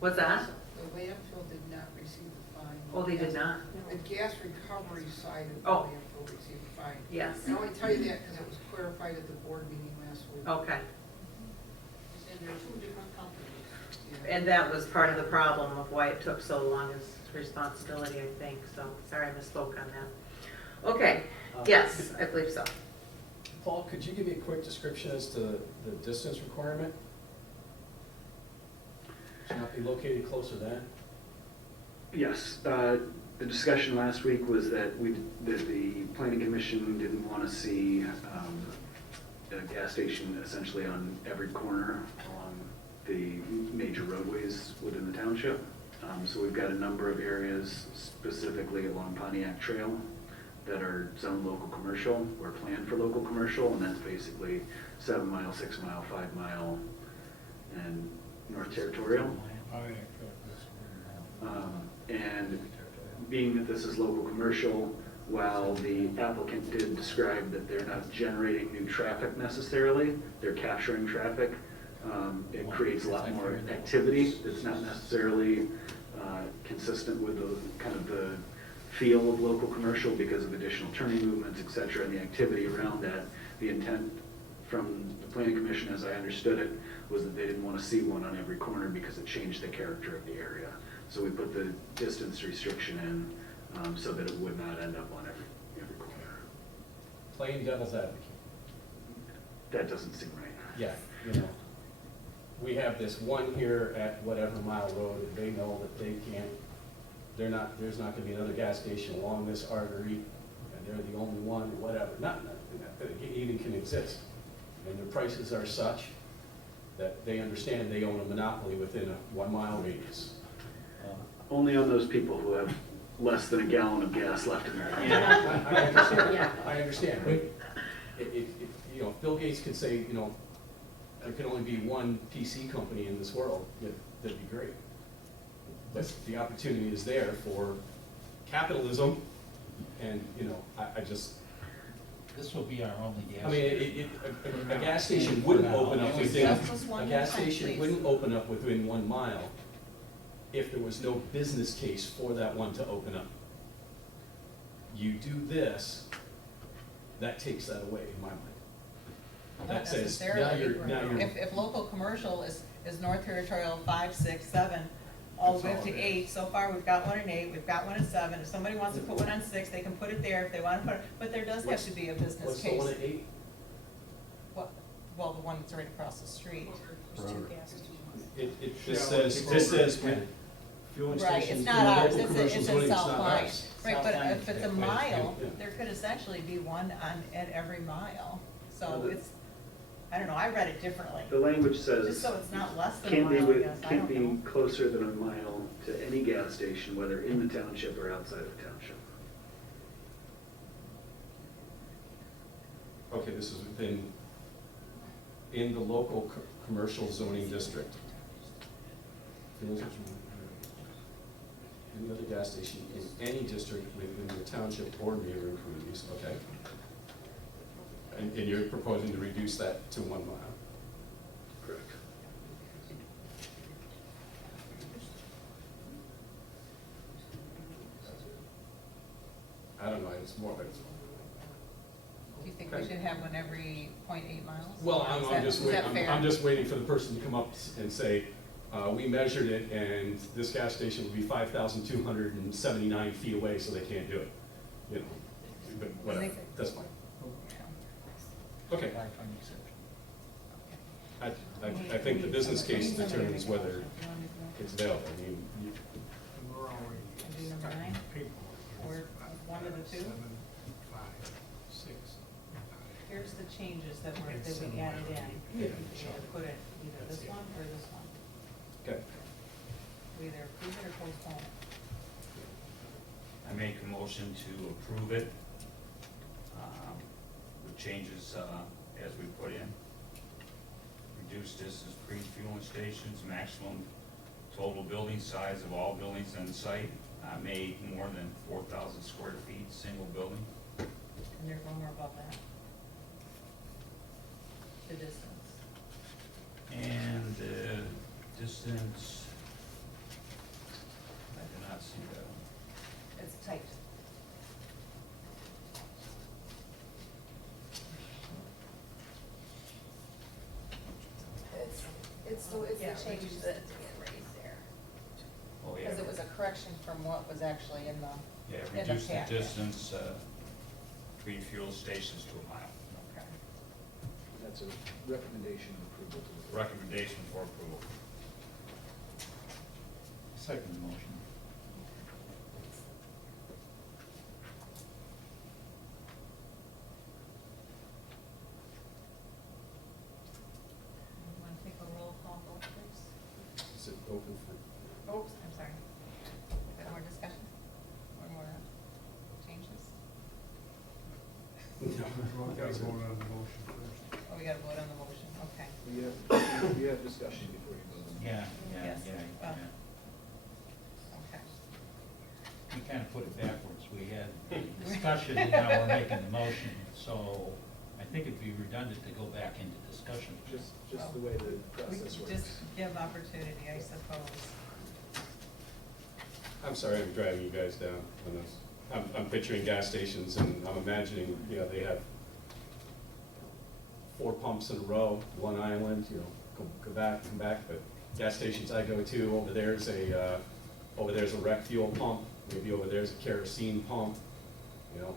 What's that? The landfill did not receive the fine. Oh, they did not? The gas recovery side of the Oh. landfill received the fine. Yes. I only tell you that because it was clarified at the board meeting last week. Okay. And they're 2 different companies. And that was part of the problem of why it took so long, is responsibility, I think. So, sorry, I misspoke on that. Okay, yes, I believe so. Paul, could you give me a quick description as to the distance requirement? Should not be located closer than? Yes, the discussion last week was that the planning commission didn't want to see a gas station essentially on every corner along the major roadways within the township. So we've got a number of areas specifically along Pontiac Trail that are zoned local commercial or planned for local commercial, and that's basically 7 mile, 6 mile, 5 mile, and North Territorial. And being that this is local commercial, while the applicant did describe that they're not generating new traffic necessarily, they're capturing traffic, it creates a lot more activity that's not necessarily consistent with the kind of the feel of local commercial because of additional turning movements, et cetera, and the activity around that. The intent from the planning commission, as I understood it, was that they didn't want to see one on every corner because it changed the character of the area. So we put the distance restriction in so that it would not end up on every corner. Playing devil's advocate. That doesn't seem right. Yeah, we have this one here at whatever mile road, and they know that they can't, there's not gonna be another gas station along this artery, and they're the only one, or whatever, not that it even can exist. And their prices are such that they understand they own a monopoly within a 1 mile radius. Only on those people who have less than a gallon of gas left in their tank. I understand, Yeah. I understand, but you know, Bill Gates could say, you know, there could only be one PC company in this world, that'd be great. But the opportunity is there for capitalism, and, you know, I just, This will be our only gas. I mean, a gas station wouldn't open up within, a gas station wouldn't open up within 1 mile if there was no business case for that one to open up. You do this, that takes that away in my mind. Not That says, now necessarily. you're, If local commercial is North Territorial 5, 6, 7, all the way up to That's all it 8, so far we've got one at 8, we've got one at 7, if somebody wants to put one on 6, they can put it there if they want to put it, but there does have to be a business what's the case. one at 8? Well, the one that's right across the street. There's 2 gas stations. It just says fueling Right, stations. it's in not ours, local commercial it's in zoning, South not Line. ours. Right, but South Line if it's a is that way, mile, yeah. there could essentially be one at every mile. So Well, it's, I don't know, I read it differently. The language Just says, so it's not less than a can't be, mile, I guess, I can't don't know. be closer than a mile to any gas station, whether in the township or outside of the township. Okay, this is in the local commercial zoning district. Any other gas station in any district within the township or neighboring communities, okay? And you're proposing to reduce that to 1 mile? Correct. I don't know, it's more like, Do you think we should have one every 0.8 miles? well, Is I'm that- just is waiting, that fair? I'm just waiting for the person to come up and say, we measured it and this gas station would be 5,279 feet away, so they can't do it. You know, but whatever, that's fine. Okay. I think the business case determines whether it's available. I mean, And do number 9? Or one of the 2? Here's the changes that we added in. You either put it either this one or this one. okay. We either approve it or postpone it. I make a motion to approve it, with changes, as we put in. Reduce distance between fueling stations, maximum total building size of all buildings on site, made more than 4,000 square feet, single building. And there's one more above that. The distance. And distance, I did not see that one. It's typed. It's the changes that get raised there. Oh, yeah. Because it was a correction from what was actually in the, Yeah, in the reduce the packet. distance, between fuel stations to a mile. Okay. That's a recommendation of approval to the board. Recommendation for approval. Second motion. You want to take a roll call vote, please? Is it open for? Oops, I'm sorry. Got more discussion? Or more changes? Oh, we got to vote on the motion, okay. You have discussion before you vote. Yeah, Yes, well. Okay. We kind of put it backwards. We had discussion and now we're making the motion. So I think it'd be redundant to go back into discussion. Just the way the We process could works. just give opportunity, I suppose. I'm sorry I'm dragging you guys down on this. I'm picturing gas stations and I'm imagining, you know, they have 4 pumps in a row, one island, you know, go back, come back, but gas stations I go to, over there's a rec fuel pump, maybe over there's a kerosene pump, you know,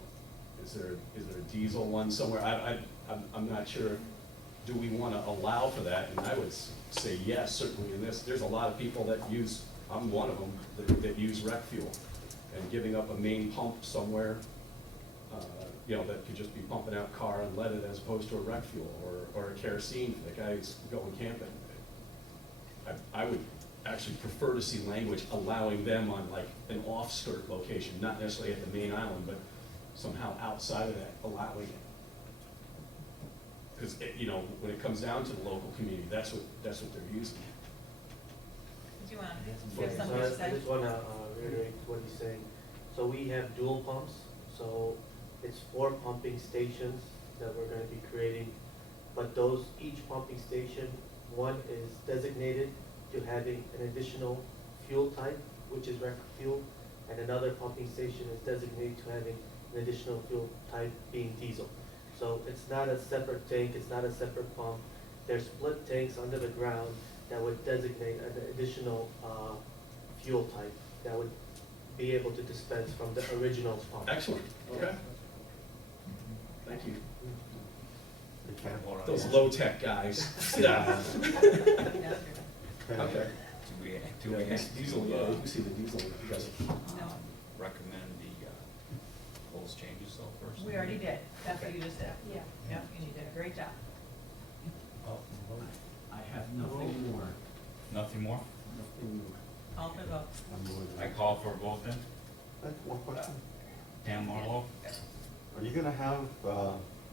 is there a diesel one somewhere? I'm not sure do we want to allow for that? And I would say yes, certainly in this. There's a lot of people that use, I'm one of them, that use rec fuel. And giving up a main pump somewhere, you know, that could just be pumping out car unleaded as opposed to a rec fuel or a kerosene for the guy who's going camping. I would actually prefer to see language allowing them on like an off-skirt location, not necessarily at the main island, but somehow outside of that, allowing it. Because, you know, when it comes down to the local community, that's what they're using. Do you want to Yeah, have so something to I say? just wanna reiterate what he's saying. So we have dual pumps, so it's 4 pumping stations that we're gonna be creating. But those, each pumping station, one is designated to having an additional fuel type, which is rec fuel, and another pumping station is designated to having an additional fuel type being diesel. So it's not a separate tank, it's not a separate pump. There's split tanks under the ground that would designate an additional fuel type that would be able to dispense from the original pump. Excellent, okay. Thank you. Okay. Those low-tech guys. Yeah. Okay. Do we Yeah, diesel, yeah, you see the diesel, you guys. No. recommend those changes though first? We already did. That's what you just did. Yeah. Yep, and you did a great job. Oh, I have nothing more. Nothing more? Nothing new. Call for the vote. I'm more than- I call for a vote then. I have one question. Pam Marlowe? Are you gonna have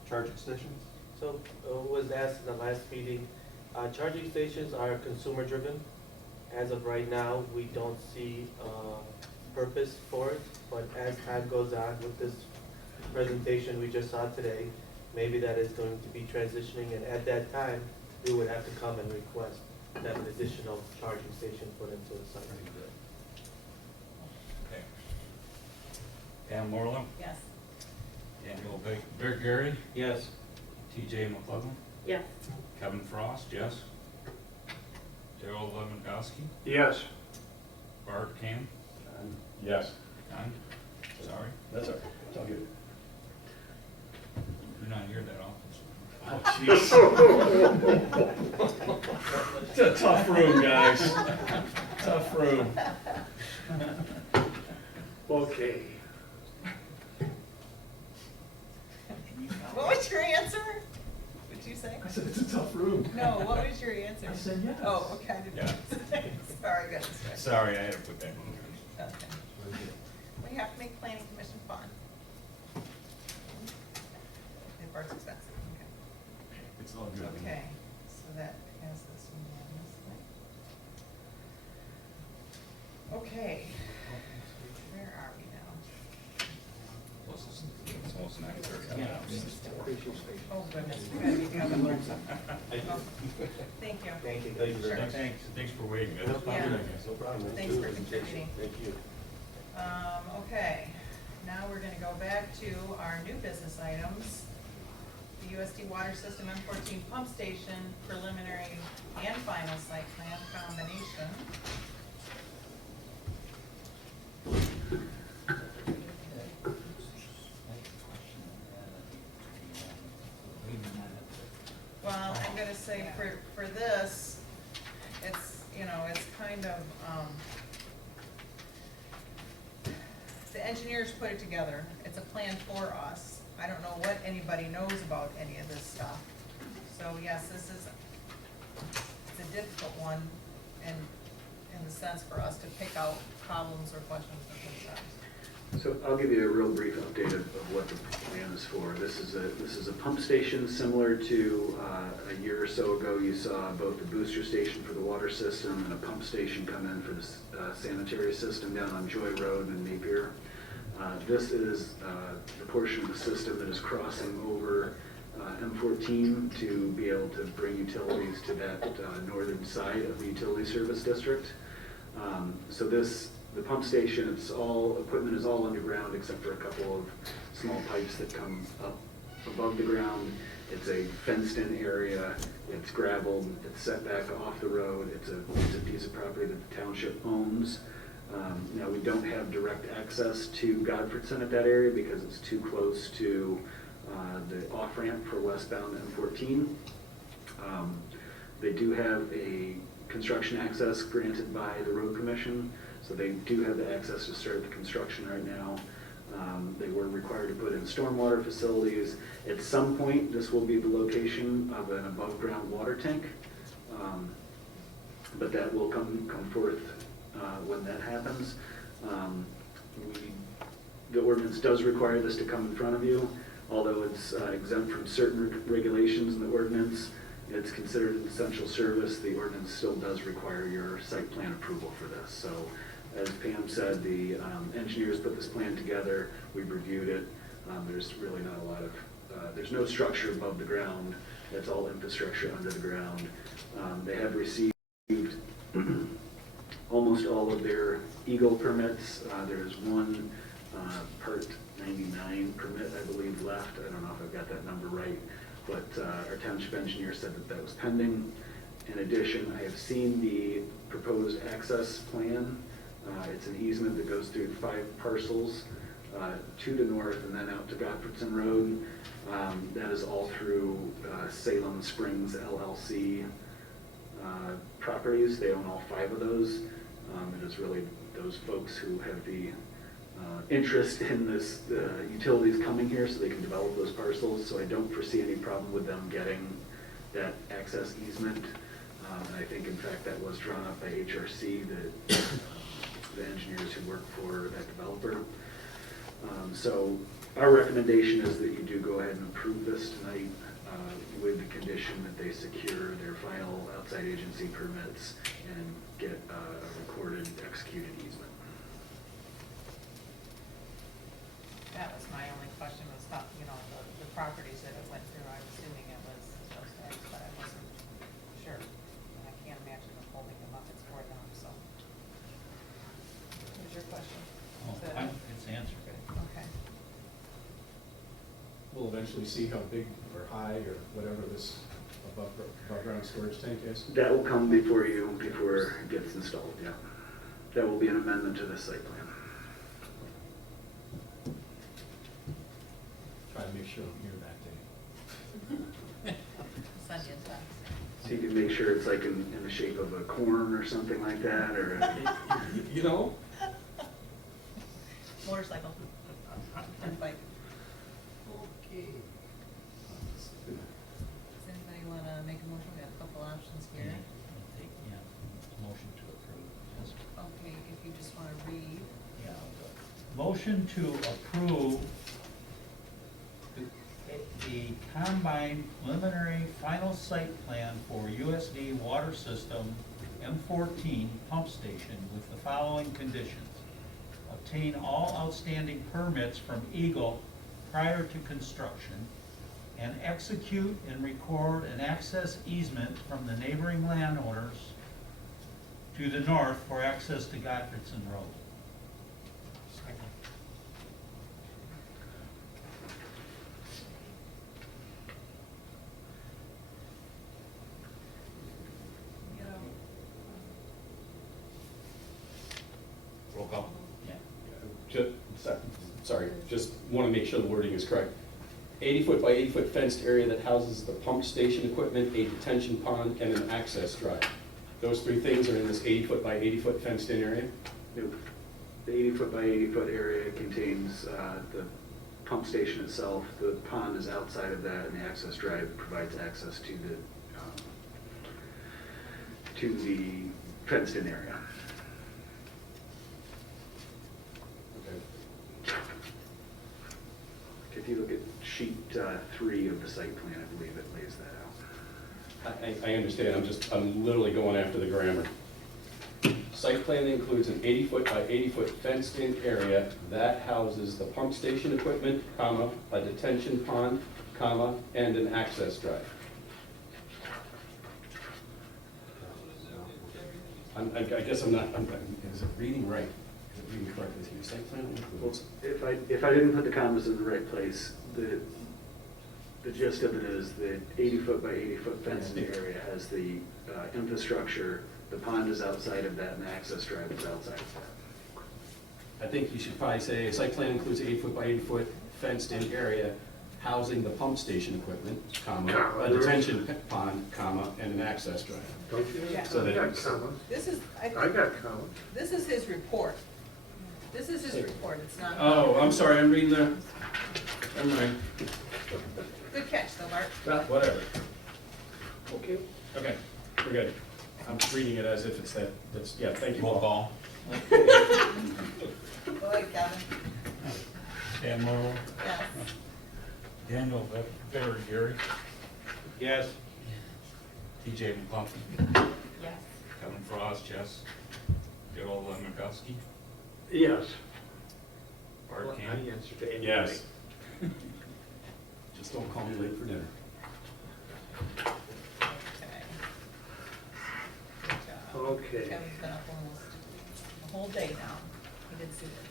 charging stations? So, was asked in the last meeting, charging stations are consumer driven. As of right now, we don't see purpose for it, but as time goes on with this presentation we just saw today, maybe that is going to be transitioning, and at that time, we would have to come and request that an additional charging station put into the site. Okay. Pam Marlowe? Yes. Daniel Gary? Yes. TJ McClellan? Yes. Kevin Frost, yes. Daryl Lewandowski? Yes. Bart Cam? Yes. Don? Sorry, That's all right, it's all good. you're not here that often. Oh, jeez. It's a tough room, guys. Tough room. Okay. What was your answer? What'd you say? I said, it's a tough room. No, what was your answer? I said yes. Oh, okay. I didn't- Yeah. Sorry, guys. Sorry, I had to put that in. Okay. We have to make planning commission fun. The part's expensive, It's all good. okay. Okay, so that passes unanimously. Okay. Where are we now? Plus, it's almost 9:30. Oh goodness, we gotta be the other one. Oh, thank you. Thank you. Thank you very Sure. much. Thanks for waiting, guys. Yeah. No problem. Thanks for contributing. Thank you. Okay, now we're gonna go back to our new business items. The USD Water System M14 Pump Station preliminary and final site plan combination. Well, I'm gonna say for this, it's, you know, it's kind of, the engineers put it together. It's a plan for us. I don't know what anybody knows about any of this stuff. So yes, this is, it's a difficult one in the sense for us to pick out problems or questions and concerns. So I'll give you a real brief update of what the plan is for. This is a pump station similar to a year or so ago. You saw both the booster station for the water system and a pump station come in for the sanitary system down on Joy Road in Napier. This is the portion of the system that is crossing over M14 to be able to bring utilities to that northern side of the utility service district. So the pump station, equipment is all underground except for a couple of small pipes that come up above the ground. It's a fenced-in area, it's gravelled, it's set back off the road, it's a piece of property that the township owns. Now, we don't have direct access to Godfredson at that area because it's too close to the off-ramp for westbound M14. They do have a construction access granted by the road commission, so they do have the access to start the construction right now. They were required to put in stormwater facilities. At some point, this will be the location of an above-ground water tank, but that will come forth when that happens. The ordinance does require this to come in front of you, although it's exempt from certain regulations in the ordinance. It's considered an essential service. The ordinance still does require your site plan approval for this. So, as Pam said, the engineers put this plan together. We've reviewed it. There's really not a lot of, there's no structure above the ground. It's all infrastructure under the ground. They have received almost all of their Eagle permits. There's one Part 99 permit, I believe, left. I don't know if I've got that number right, but our township engineer said that that was pending. In addition, I have seen the proposed access plan. It's an easement that goes through 5 parcels, 2 to north and then out to Godfredson Road. That is all through Salem Springs LLC properties. They own all 5 of those. It is really those folks who have the interest in this utilities coming here so they can develop those parcels. So I don't foresee any problem with them getting that access easement. I think, in fact, that was drawn up by HRC, the engineers who work for that developer. So our recommendation is that you do go ahead and approve this tonight with the condition that they secure their final outside agency permits and get a recorded, executed easement. That was my only question, was how, the properties that it went through, I'm assuming it was those guys, but I wasn't sure. And I can't imagine them holding them up, it's for them, so. What was your question? Oh, Is that- it's answered. Okay. We'll eventually see how big or high or whatever this above ground storage tank is. That will come before it gets installed, yeah. That will be an amendment to the site plan. Try to make sure I'm here that day. Send you a text. So you can make sure it's like in the shape of a corn or something like that, or You know? Motorcycle. And bike. Okay. Does anybody want to make a motion? We have a couple options here. Motion to approve. Yes. Okay, if you just want to read. Yeah. Motion to approve the combined preliminary final site plan for USD water system M14 pump station with the following conditions. Obtain all outstanding permits from Eagle prior to construction and execute and record an access easement from the neighboring landowners to the north for access to Godfredson Road. Roll call. Yeah. Sorry, just want to make sure the wording is correct. 80-foot by 80-foot fenced area that houses the pump station equipment, a detention pond, and an access drive. Those 3 things are in this 80-foot by 80-foot fenced-in area? Nope. The 80-foot by 80-foot area contains the pump station itself. The pond is outside of that, and the access drive provides access to the fenced-in area. Okay. If you look at sheet 3 of the site plan, I believe it lays that out. I understand, I'm literally going after the grammar. Site plan includes an 80-foot by 80-foot fenced-in area that houses the pump station equipment, comma, a detention pond, comma, and an access drive. I guess I'm not, is it reading right? Is it reading correctly to you? Site plan includes. If I didn't put the commas in the right place, the gist of it is the 80-foot by 80-foot fenced-in area has the infrastructure. The pond is outside of that, and the access drive is outside of that. I think you should probably say, site plan includes 80-foot by 80-foot fenced-in area housing the pump station equipment, comma, Comma. a detention pond, comma, and an access drive. Don't you? Yeah. So I that got it's- comments. This is, I got comments. this is his report. This is his report, it's not. Oh, I'm sorry, I'm reading the, never mind, Good catch though, Mark. whatever. Okay. Okay, we're good. I'm reading it as if it's that's, yeah, thank you. Roll Paul. call. Go ahead, Kevin. Dan Morrow, Yes. Daniel Gary, Yes. TJ McClumphy, Yes. Kevin Frost, yes. Joel McGusky, Yes. Bart Well, Camp. I answered to anything. Yes. Just don't call me late for dinner. Okay. Good job. Okay. Kevin's been up almost the whole day now. He did super.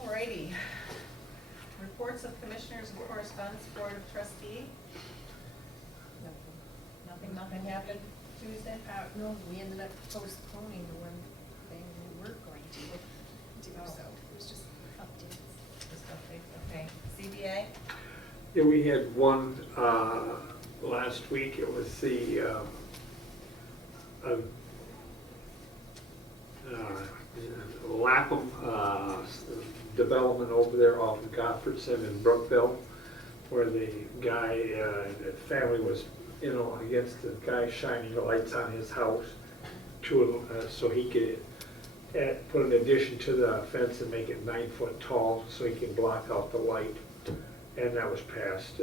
Alrighty. Reports of Commissioners and Correspondence Board of Trustee. Nothing happened Tuesday? No, we ended up postponing the one thing we were going to do, so it was just updates. Just updates, okay. CBA? Yeah, we had one last week. It was the Lapham development over there off of Goffredson in Brookville, where the guy, the family was, against the guy shining the lights on his house so he could put an addition to the fence and make it 9 foot tall so he can block out the light. And that was passed.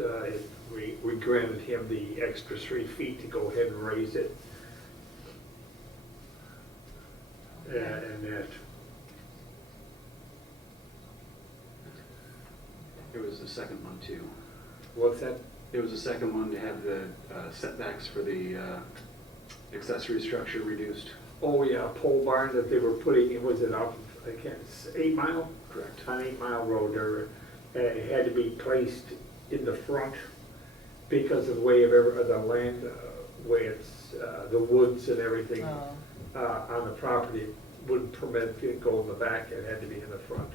We granted him the extra 3 feet to go ahead and raise it. And that. There was a second one too. What's that? There was a second one to have the setbacks for the accessory structure reduced. Oh, yeah, pole barn that they were putting, was it up, I can't, 8 Mile? Correct. On 8 Mile Road, it had to be placed in the front because of the way of the land, way it's, the woods and everything on the property wouldn't permit it to go in the back, it had to be in the front.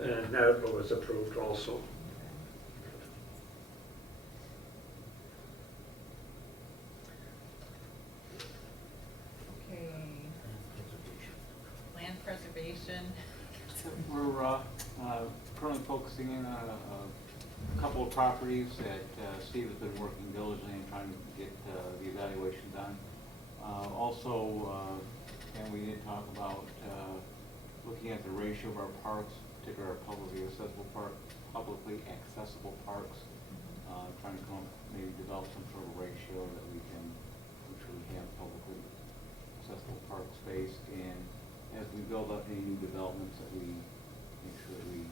And that was approved also. Okay. Land preservation. We're currently focusing in on a couple of properties that Steve has been working diligently in trying to get the evaluation done. Also, and we did talk about looking at the ratio of our parks, particularly our publicly accessible parks, trying to maybe develop some sort of ratio that we can actually have publicly accessible park space. And as we build up any new developments, that we make sure that we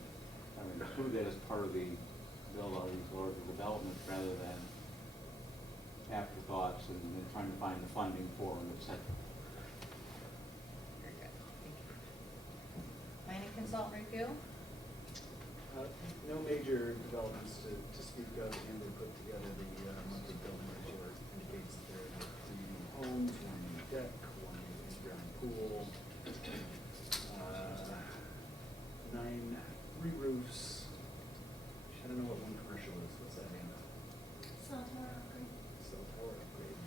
include that as part of the build out of these larger developments rather than afterthoughts and then trying to find the funding for them, et cetera. Very good. Thank you. Planning consultant review? No major developments to speak of, and we put together the monthly building report. Indicates that there are 3 new homes, 1 new deck, 1 new in-ground pool, 9 re-roofs. I don't know what one commercial is. What's that, Amanda? Cell tower upgrade.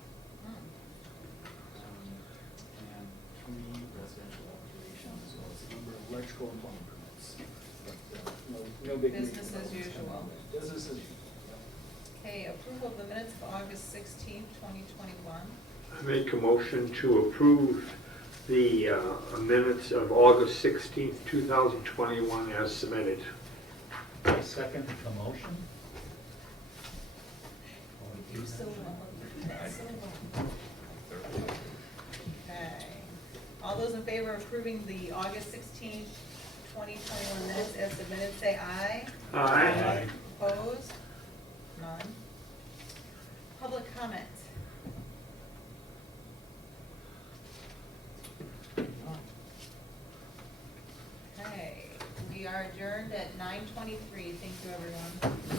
And 3 residential alterations, as well as a number of electrical and plumbing permits. But no big. Business as usual. Business as usual. Okay, approval of the minutes of August 16th, 2021. I make a motion to approve the minutes of August 16th, 2021 as submitted. I second the motion. You so well. Okay. All those in favor of approving the August 16th, 2021 minutes as submitted, say aye. Aye. Opposed? None. Public comment? Okay, we are adjourned at 9:23. Thank you, everyone.